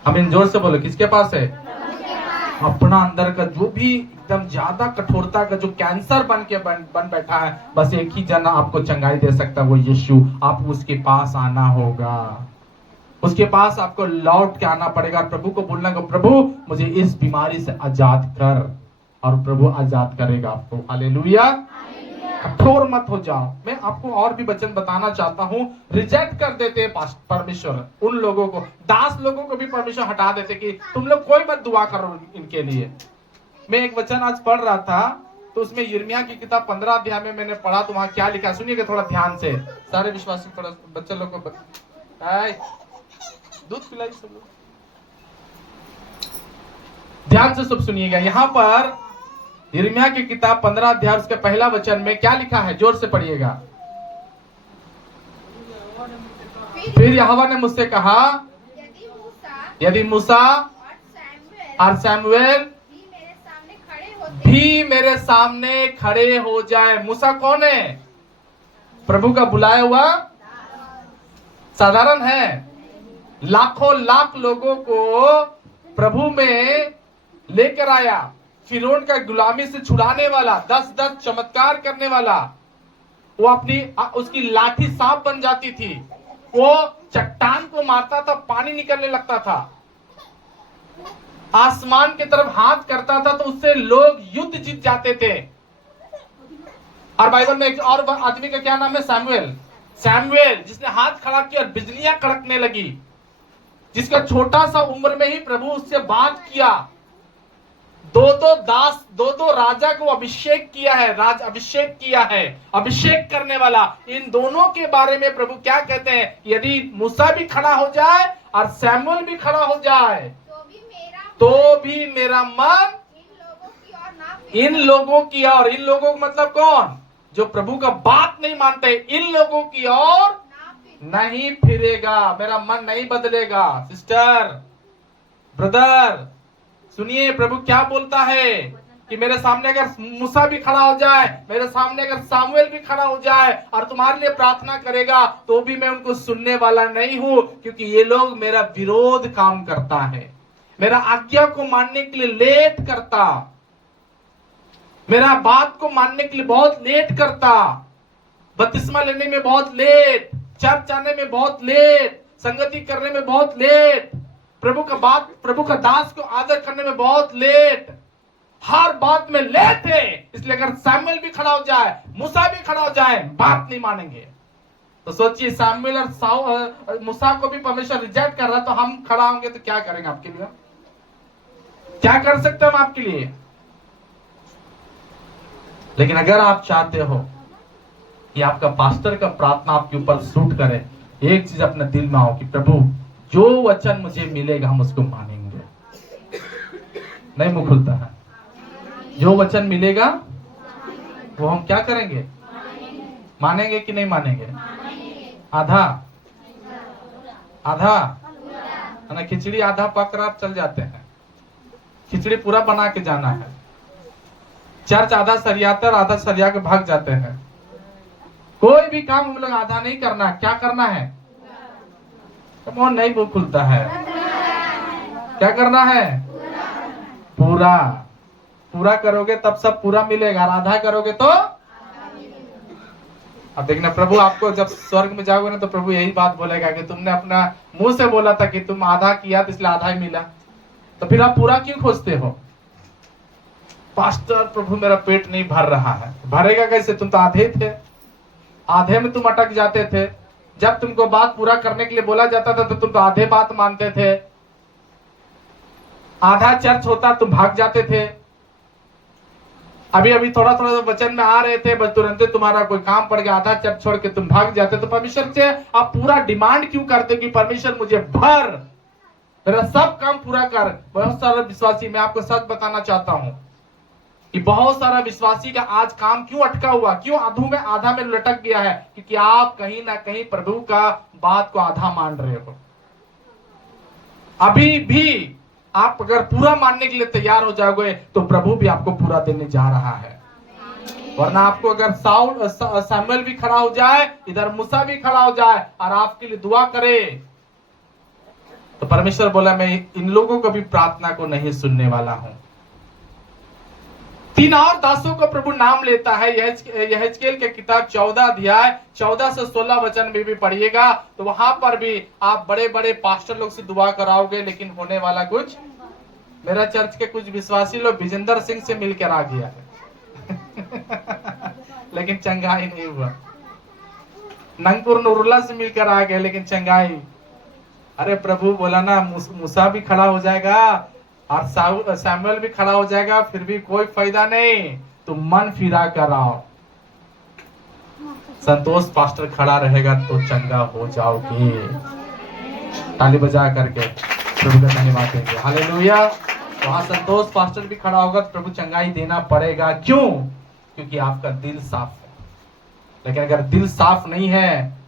हम जोर से बोलो, किसके पास है? अपना अंदर का जो भी एकदम ज्यादा कठोरता का जो कैंसर बन बैठा है, बस एक ही जना आपको चंगाई दे सकता है, वो यीशु। आप उसके पास आना होगा, उसके पास आपको लौट के आना पड़ेगा। प्रभु को बोलना कि प्रभु मुझे इस बीमारी से आजाद कर, और प्रभु आजाद करेगा आपको। हालेलुया। कठोर मत हो जाओ। मैं आपको और भी वचन बताना चाहता हूँ। रिजेक्ट कर देते परमेश्वर उन लोगों को, दास लोगों को भी परमेश्वर हटा देते कि तुम लोग कोई मत दुआ करो इनके लिए। मैं एक वचन आज पढ़ रहा था, तो उसमें यिर्मयाह की किताब 15 अध्याय में मैंने पढ़ा, तो वहां क्या लिखा सुनिएगा थोड़ा ध्यान से। सारे विश्वासी थोड़ा बच्चे लोग को दूध पिलाई, सब लोग ध्यान से सब सुनिएगा। यहाँ पर यिर्मयाह की किताब 15 अध्याय उसके पहला वचन में क्या लिखा है, जोर से पढ़िएगा। फिर यहोवा ने मुझसे कहा, यदि मूसा और सैमुएल भी मेरे सामने खड़े हो जाए। मूसा कौन है? प्रभु का बुलाया हुआ, साधारण है। लाखों लाख लोगों को प्रभु में लेकर आया, फिरौन का गुलामी से छुड़ाने वाला, 10-10 चमत्कार करने वाला। वो अपनी उसकी लाठी सांप बन जाती थी, वो चट्टान को मारता था, पानी निकलने लगता था, आसमान की तरफ हाथ करता था तो उससे लोग युद्ध जीत जाते थे। और बाइबल में एक और आदमी का क्या नाम है? सैमुएल, जिसने हाथ खड़ा किया और बिजलियां कड़कने लगी, जिसका छोटा सा उम्र में ही प्रभु उससे बात किया। दो राजा को अभिषेक किया है, राज अभिषेक किया है, अभिषेक करने वाला। इन दोनों के बारे में प्रभु क्या कहते हैं? यदि मूसा भी खड़ा हो जाए और सैमुएल भी खड़ा हो जाए तो भी मेरा मन इन लोगों की ओर, इन लोगों को मतलब कौन? जो प्रभु का बात नहीं मानते, इन लोगों की ओर नहीं फिरेगा। मेरा मन नहीं बदलेगा। सिस्टर, ब्रदर, सुनिए प्रभु क्या बोलता है कि मेरे सामने अगर मूसा भी खड़ा हो जाए, मेरे सामने अगर सामुएल भी खड़ा हो जाए और तुम्हारे लिए प्रार्थना करेगा, तो भी मैं उनको सुनने वाला नहीं हूं, क्योंकि ये लोग मेरा विरोध काम करता है, मेरा आज्ञा को मानने के लिए लेट करता, मेरा बात को मानने के लिए बहुत लेट करता, बपतिस्मा लेने में बहुत लेट, चर्च आने में बहुत लेट, संगति करने में बहुत लेट, प्रभु का दास को आदर करने में बहुत लेट, हर बात में लेट है। इसलिए अगर सैमुएल भी खड़ा हो जाए, मूसा भी खड़ा हो जाए, बात नहीं मानेंगे। तो सोचिए, सैमुएल और मूसा को भी परमेश्वर रिजेक्ट कर रहा, तो हम खड़ा होंगे तो क्या करेंगे आपके लिए? क्या कर सकते हैं हम आपके लिए? लेकिन अगर आप चाहते हो कि आपका पास्टर का प्रार्थना आपके ऊपर सूट करे, एक चीज अपने दिल में आओ कि प्रभु जो वचन मुझे मिलेगा हम उसको मानेंगे। नहीं मुंह खुलता है, जो वचन मिलेगा वो हम क्या करेंगे? मानेंगे कि नहीं मानेंगे? आधा आधा है ना, खिचड़ी आधा पक रहा चल जाते हैं, खिचड़ी पूरा बना के जाना है। चर्च आधा सरियाते और आधा सरिया के भाग जाते हैं। कोई भी काम हम लोग आधा नहीं करना, क्या करना है? कौन नहीं मुंह खुलता है? क्या करना है? पूरा। पूरा करोगे तब सब पूरा मिलेगा, और आधा करोगे तो अब देखना, प्रभु आपको जब स्वर्ग में जाओगे ना तो प्रभु यही बात बोलेगा कि तुमने अपना मुंह से बोला था कि तुम आधा किया तो इसलिए आधा ही मिला, तो फिर आप पूरा क्यों खोजते हो? पास्टर प्रभु मेरा पेट नहीं भर रहा है। भरेगा कैसे? तुम तो आधे थे, आधे में तुम अटक जाते थे। जब तुमको बात पूरा करने के लिए बोला जाता था तो तुम तो आधे बात मानते थे। आधा चर्च होता तुम भाग जाते थे। अभी अभी थोड़ा थोड़ा वचन में आ रहे थे, बस तुरंत तुम्हारा कोई काम पड़ गया, आधा चर्च छोड़ के तुम भाग जाते। तो परमेश्वर से आप पूरा डिमांड क्यों करते कि परमेश्वर मुझे भर, मेरा सब काम पूरा कर। बहुत सारे विश्वासी, मैं आपको सच बताना चाहता हूं कि बहुत सारा विश्वासी का आज काम क्यों अटका हुआ, क्यों आधा में लटक गया है? क्योंकि आप कहीं ना कहीं प्रभु का बात को आधा मान रहे हो। अभी भी आप अगर पूरा मानने के लिए तैयार हो जाओगे तो प्रभु भी आपको पूरा देने जा रहा है। वरना आपको अगर सैमुएल भी खड़ा हो जाए, इधर मूसा भी खड़ा हो जाए और आपके लिए दुआ करे, तो परमेश्वर बोला मैं इन लोगों को भी प्रार्थना को नहीं सुनने वाला हूं। 3 और दासों को प्रभु नाम लेता है। यहेजकेल के किताब 14 अध्याय 14 से 16 वचन में भी पढ़िएगा, तो वहां पर भी आप बड़े बड़े पास्टर लोग से दुआ कराओगे, लेकिन होने वाला कुछ। मेरा चर्च के कुछ विश्वासी लोग विजेंद्र सिंह से मिलकर आ गया है लेकिन चंगाई नहीं हुआ। नंगपुर नूरुल्ला से मिलकर आ गए, लेकिन चंगाई। अरे प्रभु बोला ना मूसा भी खड़ा हो जाएगा और सैमुएल भी खड़ा हो जाएगा, फिर भी कोई फायदा नहीं, तुम मन फिरा कर आओ। संतोष पास्टर खड़ा रहेगा तो चंगा हो जाओगे। ताली बजा करके प्रभु का धन्यवाद देंगे। हालेलुया। वहां संतोष पास्टर भी खड़ा होगा तो प्रभु चंगाई देना पड़ेगा। क्यों? क्योंकि आपका दिल साफ है। लेकिन अगर दिल साफ नहीं है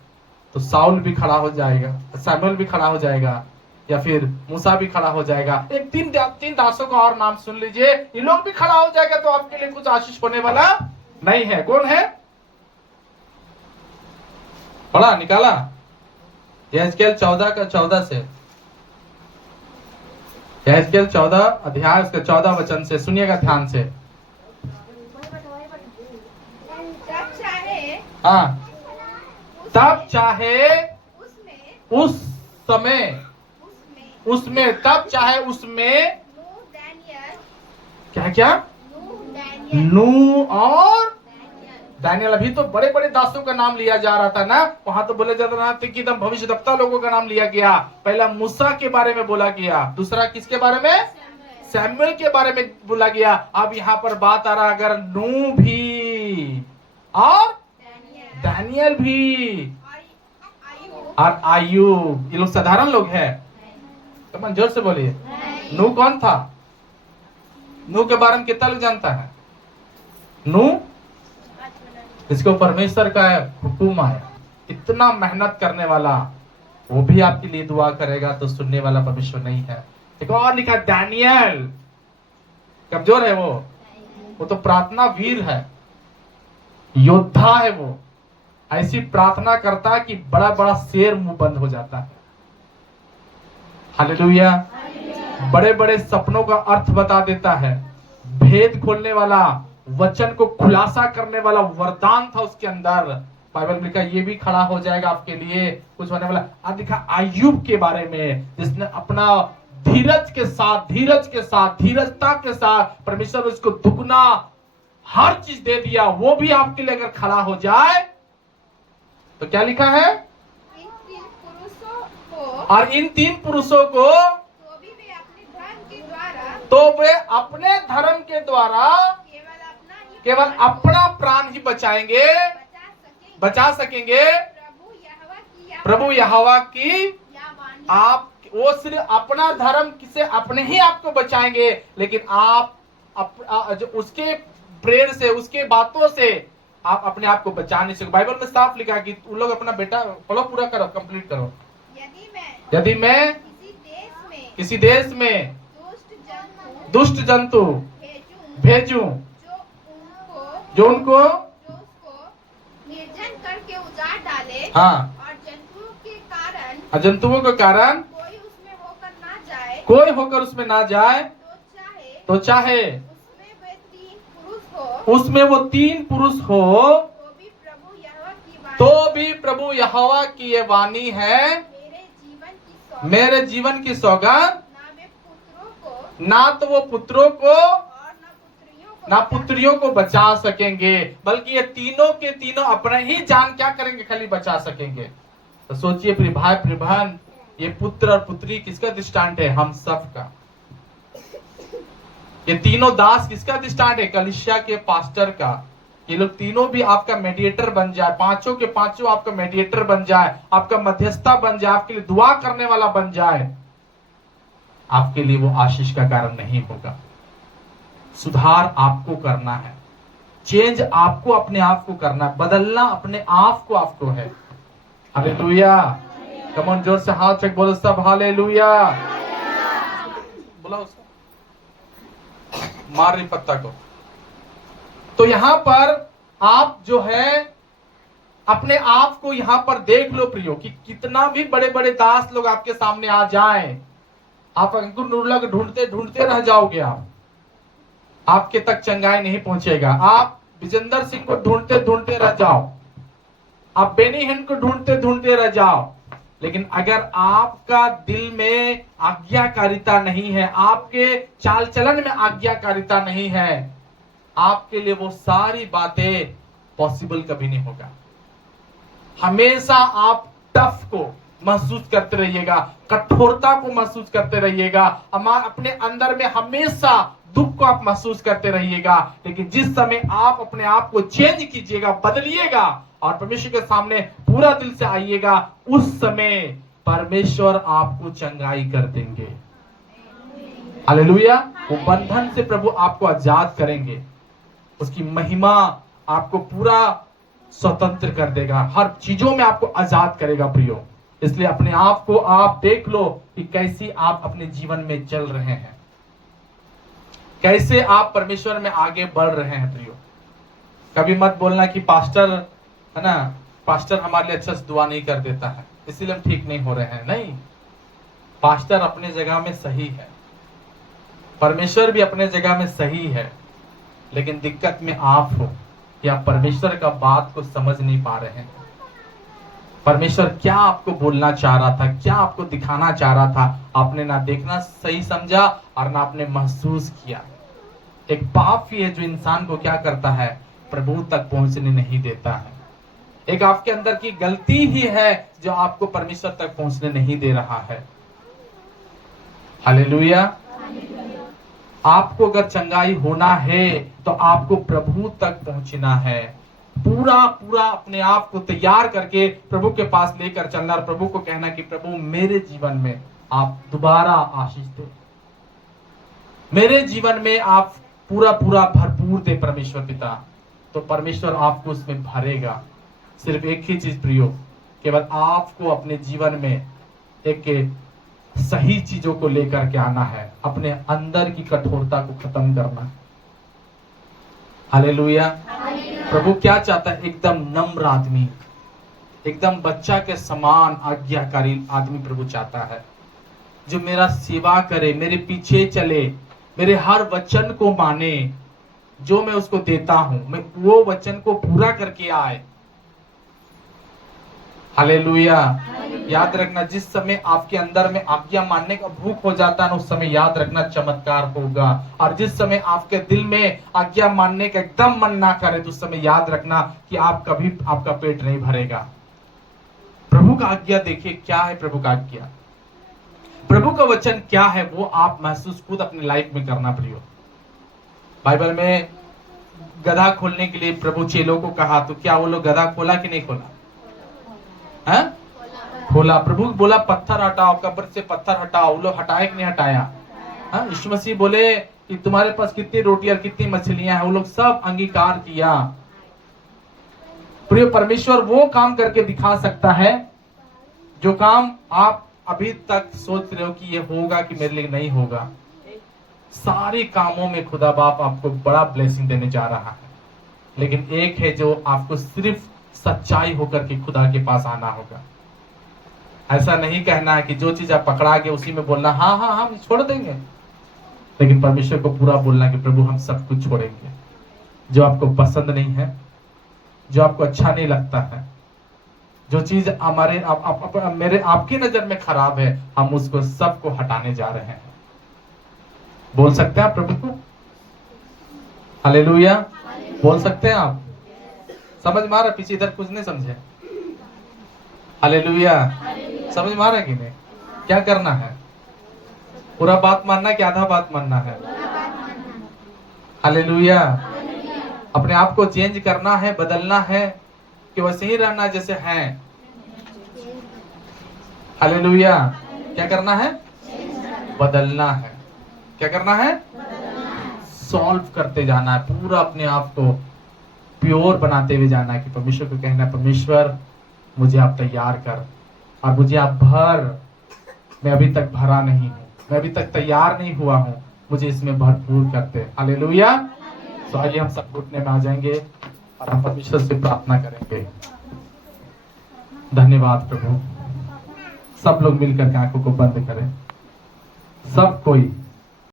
तो साउल भी खड़ा हो जाएगा, सैमुएल भी खड़ा हो जाएगा, या फिर मूसा भी खड़ा हो जाएगा। एक तीन दासों का और नाम सुन लीजिए, ये लोग भी खड़ा हो जाएगा तो आपके लिए कुछ आशीष होने वाला नहीं है। कौन है? पढ़ा निकाला यहेजकेल 14 का 14 से, यहेजकेल 14 अध्याय उसके 14 वचन से सुनिएगा ध्यान से। हाँ, तब चाहे उस समय उसमें, तब चाहे उसमें क्या क्या नूह और दानियल। अभी तो बड़े बड़े दासों का नाम लिया जा रहा था ना, वहां तो बोले जाता था कि एकदम भविष्यवक्ता लोगों का नाम लिया गया। पहला मूसा के बारे में बोला गया, दूसरा किसके बारे में? सैमुएल के बारे में बोला गया। अब यहाँ पर बात आ रहा, अगर नूह भी और दानियल भी और आयुब, ये लोग साधारण लोग हैं? तो जोर से बोलिए। नूह कौन था? नूह के बारे में कितना लोग जानता है? नूह इसको परमेश्वर का हुक्म आया, इतना मेहनत करने वाला, वो भी आपके लिए दुआ करेगा तो सुनने वाला परमेश्वर नहीं है। देखो और लिखा दानियल, कमजोर है वो तो प्रार्थना वीर है, योद्धा है। वो ऐसी प्रार्थना करता है कि बड़ा बड़ा शेर मुंह बंद हो जाता है। हालेलुया। बड़े बड़े सपनों का अर्थ बता देता है, भेद खोलने वाला, वचन को खुलासा करने वाला वरदान था उसके अंदर। बाइबल में लिखा ये भी खड़ा हो जाएगा आपके लिए, कुछ होने वाला। आज लिखा आयुब के बारे में, जिसने अपना धीरज के साथ धीरजता के साथ परमेश्वर उसको दुगना हर चीज दे दिया। वो भी आपके लिए अगर खड़ा हो जाए तो क्या लिखा है? और इन 3 पुरुषों को तो वे अपने धर्म के द्वारा केवल अपना प्राण ही बचा सकेंगे। प्रभु यहोवा की आप, वो सिर्फ अपना धर्म से अपने ही आपको बचाएंगे, लेकिन आप जो उसके प्रेयर से, उसके बातों से आप अपने आप को बचा नहीं सकते। बाइबल में साफ लिखा है कि उन लोग अपना बेटा फॉलो पूरा करो, कंप्लीट करो। यदि मैं किसी देश में दुष्ट जंतु भेजूं जो उनको निर्जन करके उजाड़ डाले, हाँ, और जंतुओं के कारण कोई उसमें उसमें ना जाए, तो चाहे उसमें वो 3 पुरुष हो, तो भी प्रभु यहोवा की ये वाणी है, मेरे जीवन की सौगंध, ना तो वो पुत्रों को ना पुत्रियों को बचा सकेंगे, बल्कि ये तीनों के तीनों अपने ही जान क्या करेंगे, खाली बचा सकेंगे। तो सोचिए प्रिय भाई प्रिय बहन, ये पुत्र और पुत्री किसका दृष्टांत है? हम सब का। ये तीनों दास किसका दृष्टांत है? कलीसिया के पास्टर का। ये लोग तीनों भी आपका मेडिएटर बन जाए, पांचों के पांचों आपका मेडिएटर बन जाए, आपका मध्यस्थता बन जाए, आपके लिए दुआ करने वाला बन जाए, आपके लिए वो आशीष का कारण नहीं होगा। सुधार आपको करना है, चेंज आपको अपने आप को करना है, बदलना अपने आप को है। हालेलुया। कम ऑन, जोर से हाथ चेक बोलो सब हालेलुया। बोला उसको, मार रही पत्ता को। तो यहां पर आप जो है अपने आप को यहां पर देख लो प्रियो, कि कितना भी बड़े बड़े दास लोग आपके सामने आ जाएं, आप अंकुर नूरला को ढूंढते ढूंढते रह जाओगे, आपके तक चंगाई नहीं पहुंचेगा। आप विजेंद्र सिंह को ढूंढते ढूंढते रह जाओ, आप बेनी हिंद को ढूंढते ढूंढते रह जाओ, लेकिन अगर आपका दिल में आज्ञाकारिता नहीं है, आपके चाल चलन में आज्ञाकारिता नहीं है, आपके लिए वो सारी बातें पॉसिबल कभी नहीं होगा। हमेशा आप टफ को महसूस करते रहिएगा, कठोरता को महसूस करते रहिएगा, अपने अंदर में हमेशा दुख को आप महसूस करते रहिएगा। लेकिन जिस समय आप अपने आप को चेंज कीजिएगा, बदलिएगा और परमेश्वर के सामने पूरा दिल से आइएगा, उस समय परमेश्वर आपको चंगाई कर देंगे। हालेलुया। वो बंधन से प्रभु आपको आजाद करेंगे, उसकी महिमा आपको पूरा स्वतंत्र कर देगा, हर चीजों में आपको आजाद करेगा प्रियो। इसलिए अपने आप को आप देख लो कि कैसी आप अपने जीवन में चल रहे हैं, कैसे आप परमेश्वर में आगे बढ़ रहे हैं प्रियो। कभी मत बोलना कि पास्टर है ना, पास्टर हमारे लिए अच्छा से दुआ नहीं कर देता है इसीलिए हम ठीक नहीं हो रहे हैं। नहीं, पास्टर अपने जगह में सही है, परमेश्वर भी अपने जगह में सही है, लेकिन दिक्कत में आप हो कि आप परमेश्वर का बात को समझ नहीं पा रहे हैं। परमेश्वर क्या आपको बोलना चाह रहा था, क्या आपको दिखाना चाह रहा था, आपने ना देखना सही समझा और ना आपने महसूस किया। एक पाप ही है जो इंसान को क्या करता है, प्रभु तक पहुंचने नहीं देता है। एक आपके अंदर की गलती ही है जो आपको परमेश्वर तक पहुंचने नहीं दे रहा है। हालेलुया। आपको अगर चंगाई होना है तो आपको प्रभु तक पहुंचना है, पूरा पूरा अपने आप को तैयार करके प्रभु के पास लेकर चलना और प्रभु को कहना कि प्रभु मेरे जीवन में आप दोबारा आशीष दे, मेरे जीवन में आप पूरा पूरा भरपूर दे परमेश्वर पिता। तो परमेश्वर आपको उसमें भरेगा। सिर्फ एक ही चीज प्रियो, केवल आपको अपने जीवन में एक सही चीजों को लेकर के आना है, अपने अंदर की कठोरता को खत्म करना है। हालेलुया। प्रभु क्या चाहता है? एकदम नम्र आदमी, एकदम बच्चा के समान आज्ञाकारी आदमी प्रभु चाहता है, जो मेरा सेवा करे, मेरे पीछे चले, मेरे हर वचन को माने, जो मैं उसको देता हूं मैं वो वचन को पूरा करके आए। हालेलुया। याद रखना, जिस समय आपके अंदर में आज्ञा मानने का भूख हो जाता है ना, उस समय याद रखना चमत्कार होगा। और जिस समय आपके दिल में आज्ञा मानने का एकदम मन ना करे तो उस समय याद रखना कि आप कभी आपका पेट नहीं भरेगा। प्रभु का आज्ञा देखिए क्या है, प्रभु का आज्ञा, प्रभु का वचन क्या है, वो आप महसूस खुद अपनी लाइफ में करना प्रियो। बाइबल में गधा खोलने के लिए प्रभु चेलों को कहा, तो क्या वो लोग गधा खोला कि नहीं खोला? है? खोला। प्रभु बोला पत्थर हटाओ, कब्र से पत्थर हटाओ, वो लोग हटाए कि नहीं हटाया? यीशु मसीह बोले कि तुम्हारे पास कितनी रोटी और कितनी मछलियां हैं, वो लोग सब अंगीकार किया। प्रिय परमेश्वर वो काम करके दिखा सकता है जो काम आप अभी तक सोच रहे हो कि ये होगा कि मेरे लिए नहीं होगा। सारे कामों में खुदा बाप आपको बड़ा ब्लेसिंग देने जा रहा है, लेकिन एक है जो आपको सिर्फ सच्चाई होकर के खुदा के पास आना होगा। ऐसा नहीं कहना है कि जो चीज आप पकड़ा के उसी में बोलना हाँ हाँ हम छोड़ देंगे, लेकिन परमेश्वर को पूरा बोलना कि प्रभु हम सब कुछ छोड़ेंगे। जो आपको पसंद नहीं है, जो आपको अच्छा नहीं लगता है, जो चीज हमारे मेरे आपकी नजर में खराब है, हम उसको सबको हटाने जा रहे हैं। बोल सकते हैं आप प्रभु को हालेलुया? बोल सकते हैं आप? समझ में आ रहा? पीछे इधर कुछ नहीं समझे? हालेलुया? समझ में आ रहा है कि नहीं? क्या करना है? पूरा बात मानना है कि आधा बात मानना है? हालेलुया? अपने आप को चेंज करना है, बदलना है कि वैसे ही रहना जैसे हैं? हालेलुया? क्या करना है? बदलना है। क्या करना है? सॉल्व करते जाना है, पूरा अपने आप को प्योर बनाते हुए जाना है कि परमेश्वर को कहना है परमेश्वर मुझे आप तैयार कर और मुझे आप भर। मैं अभी तक भरा नहीं हूँ, मैं अभी तक तैयार नहीं हुआ हूँ, मुझे इसमें भरपूर करते। हालेलुया? तो आइए हम सब घुटने में आ जाएंगे और हम परमेश्वर से प्रार्थना करेंगे। धन्यवाद प्रभु। सब लोग मिलकर के आंखों को बंद करें, सब कोई।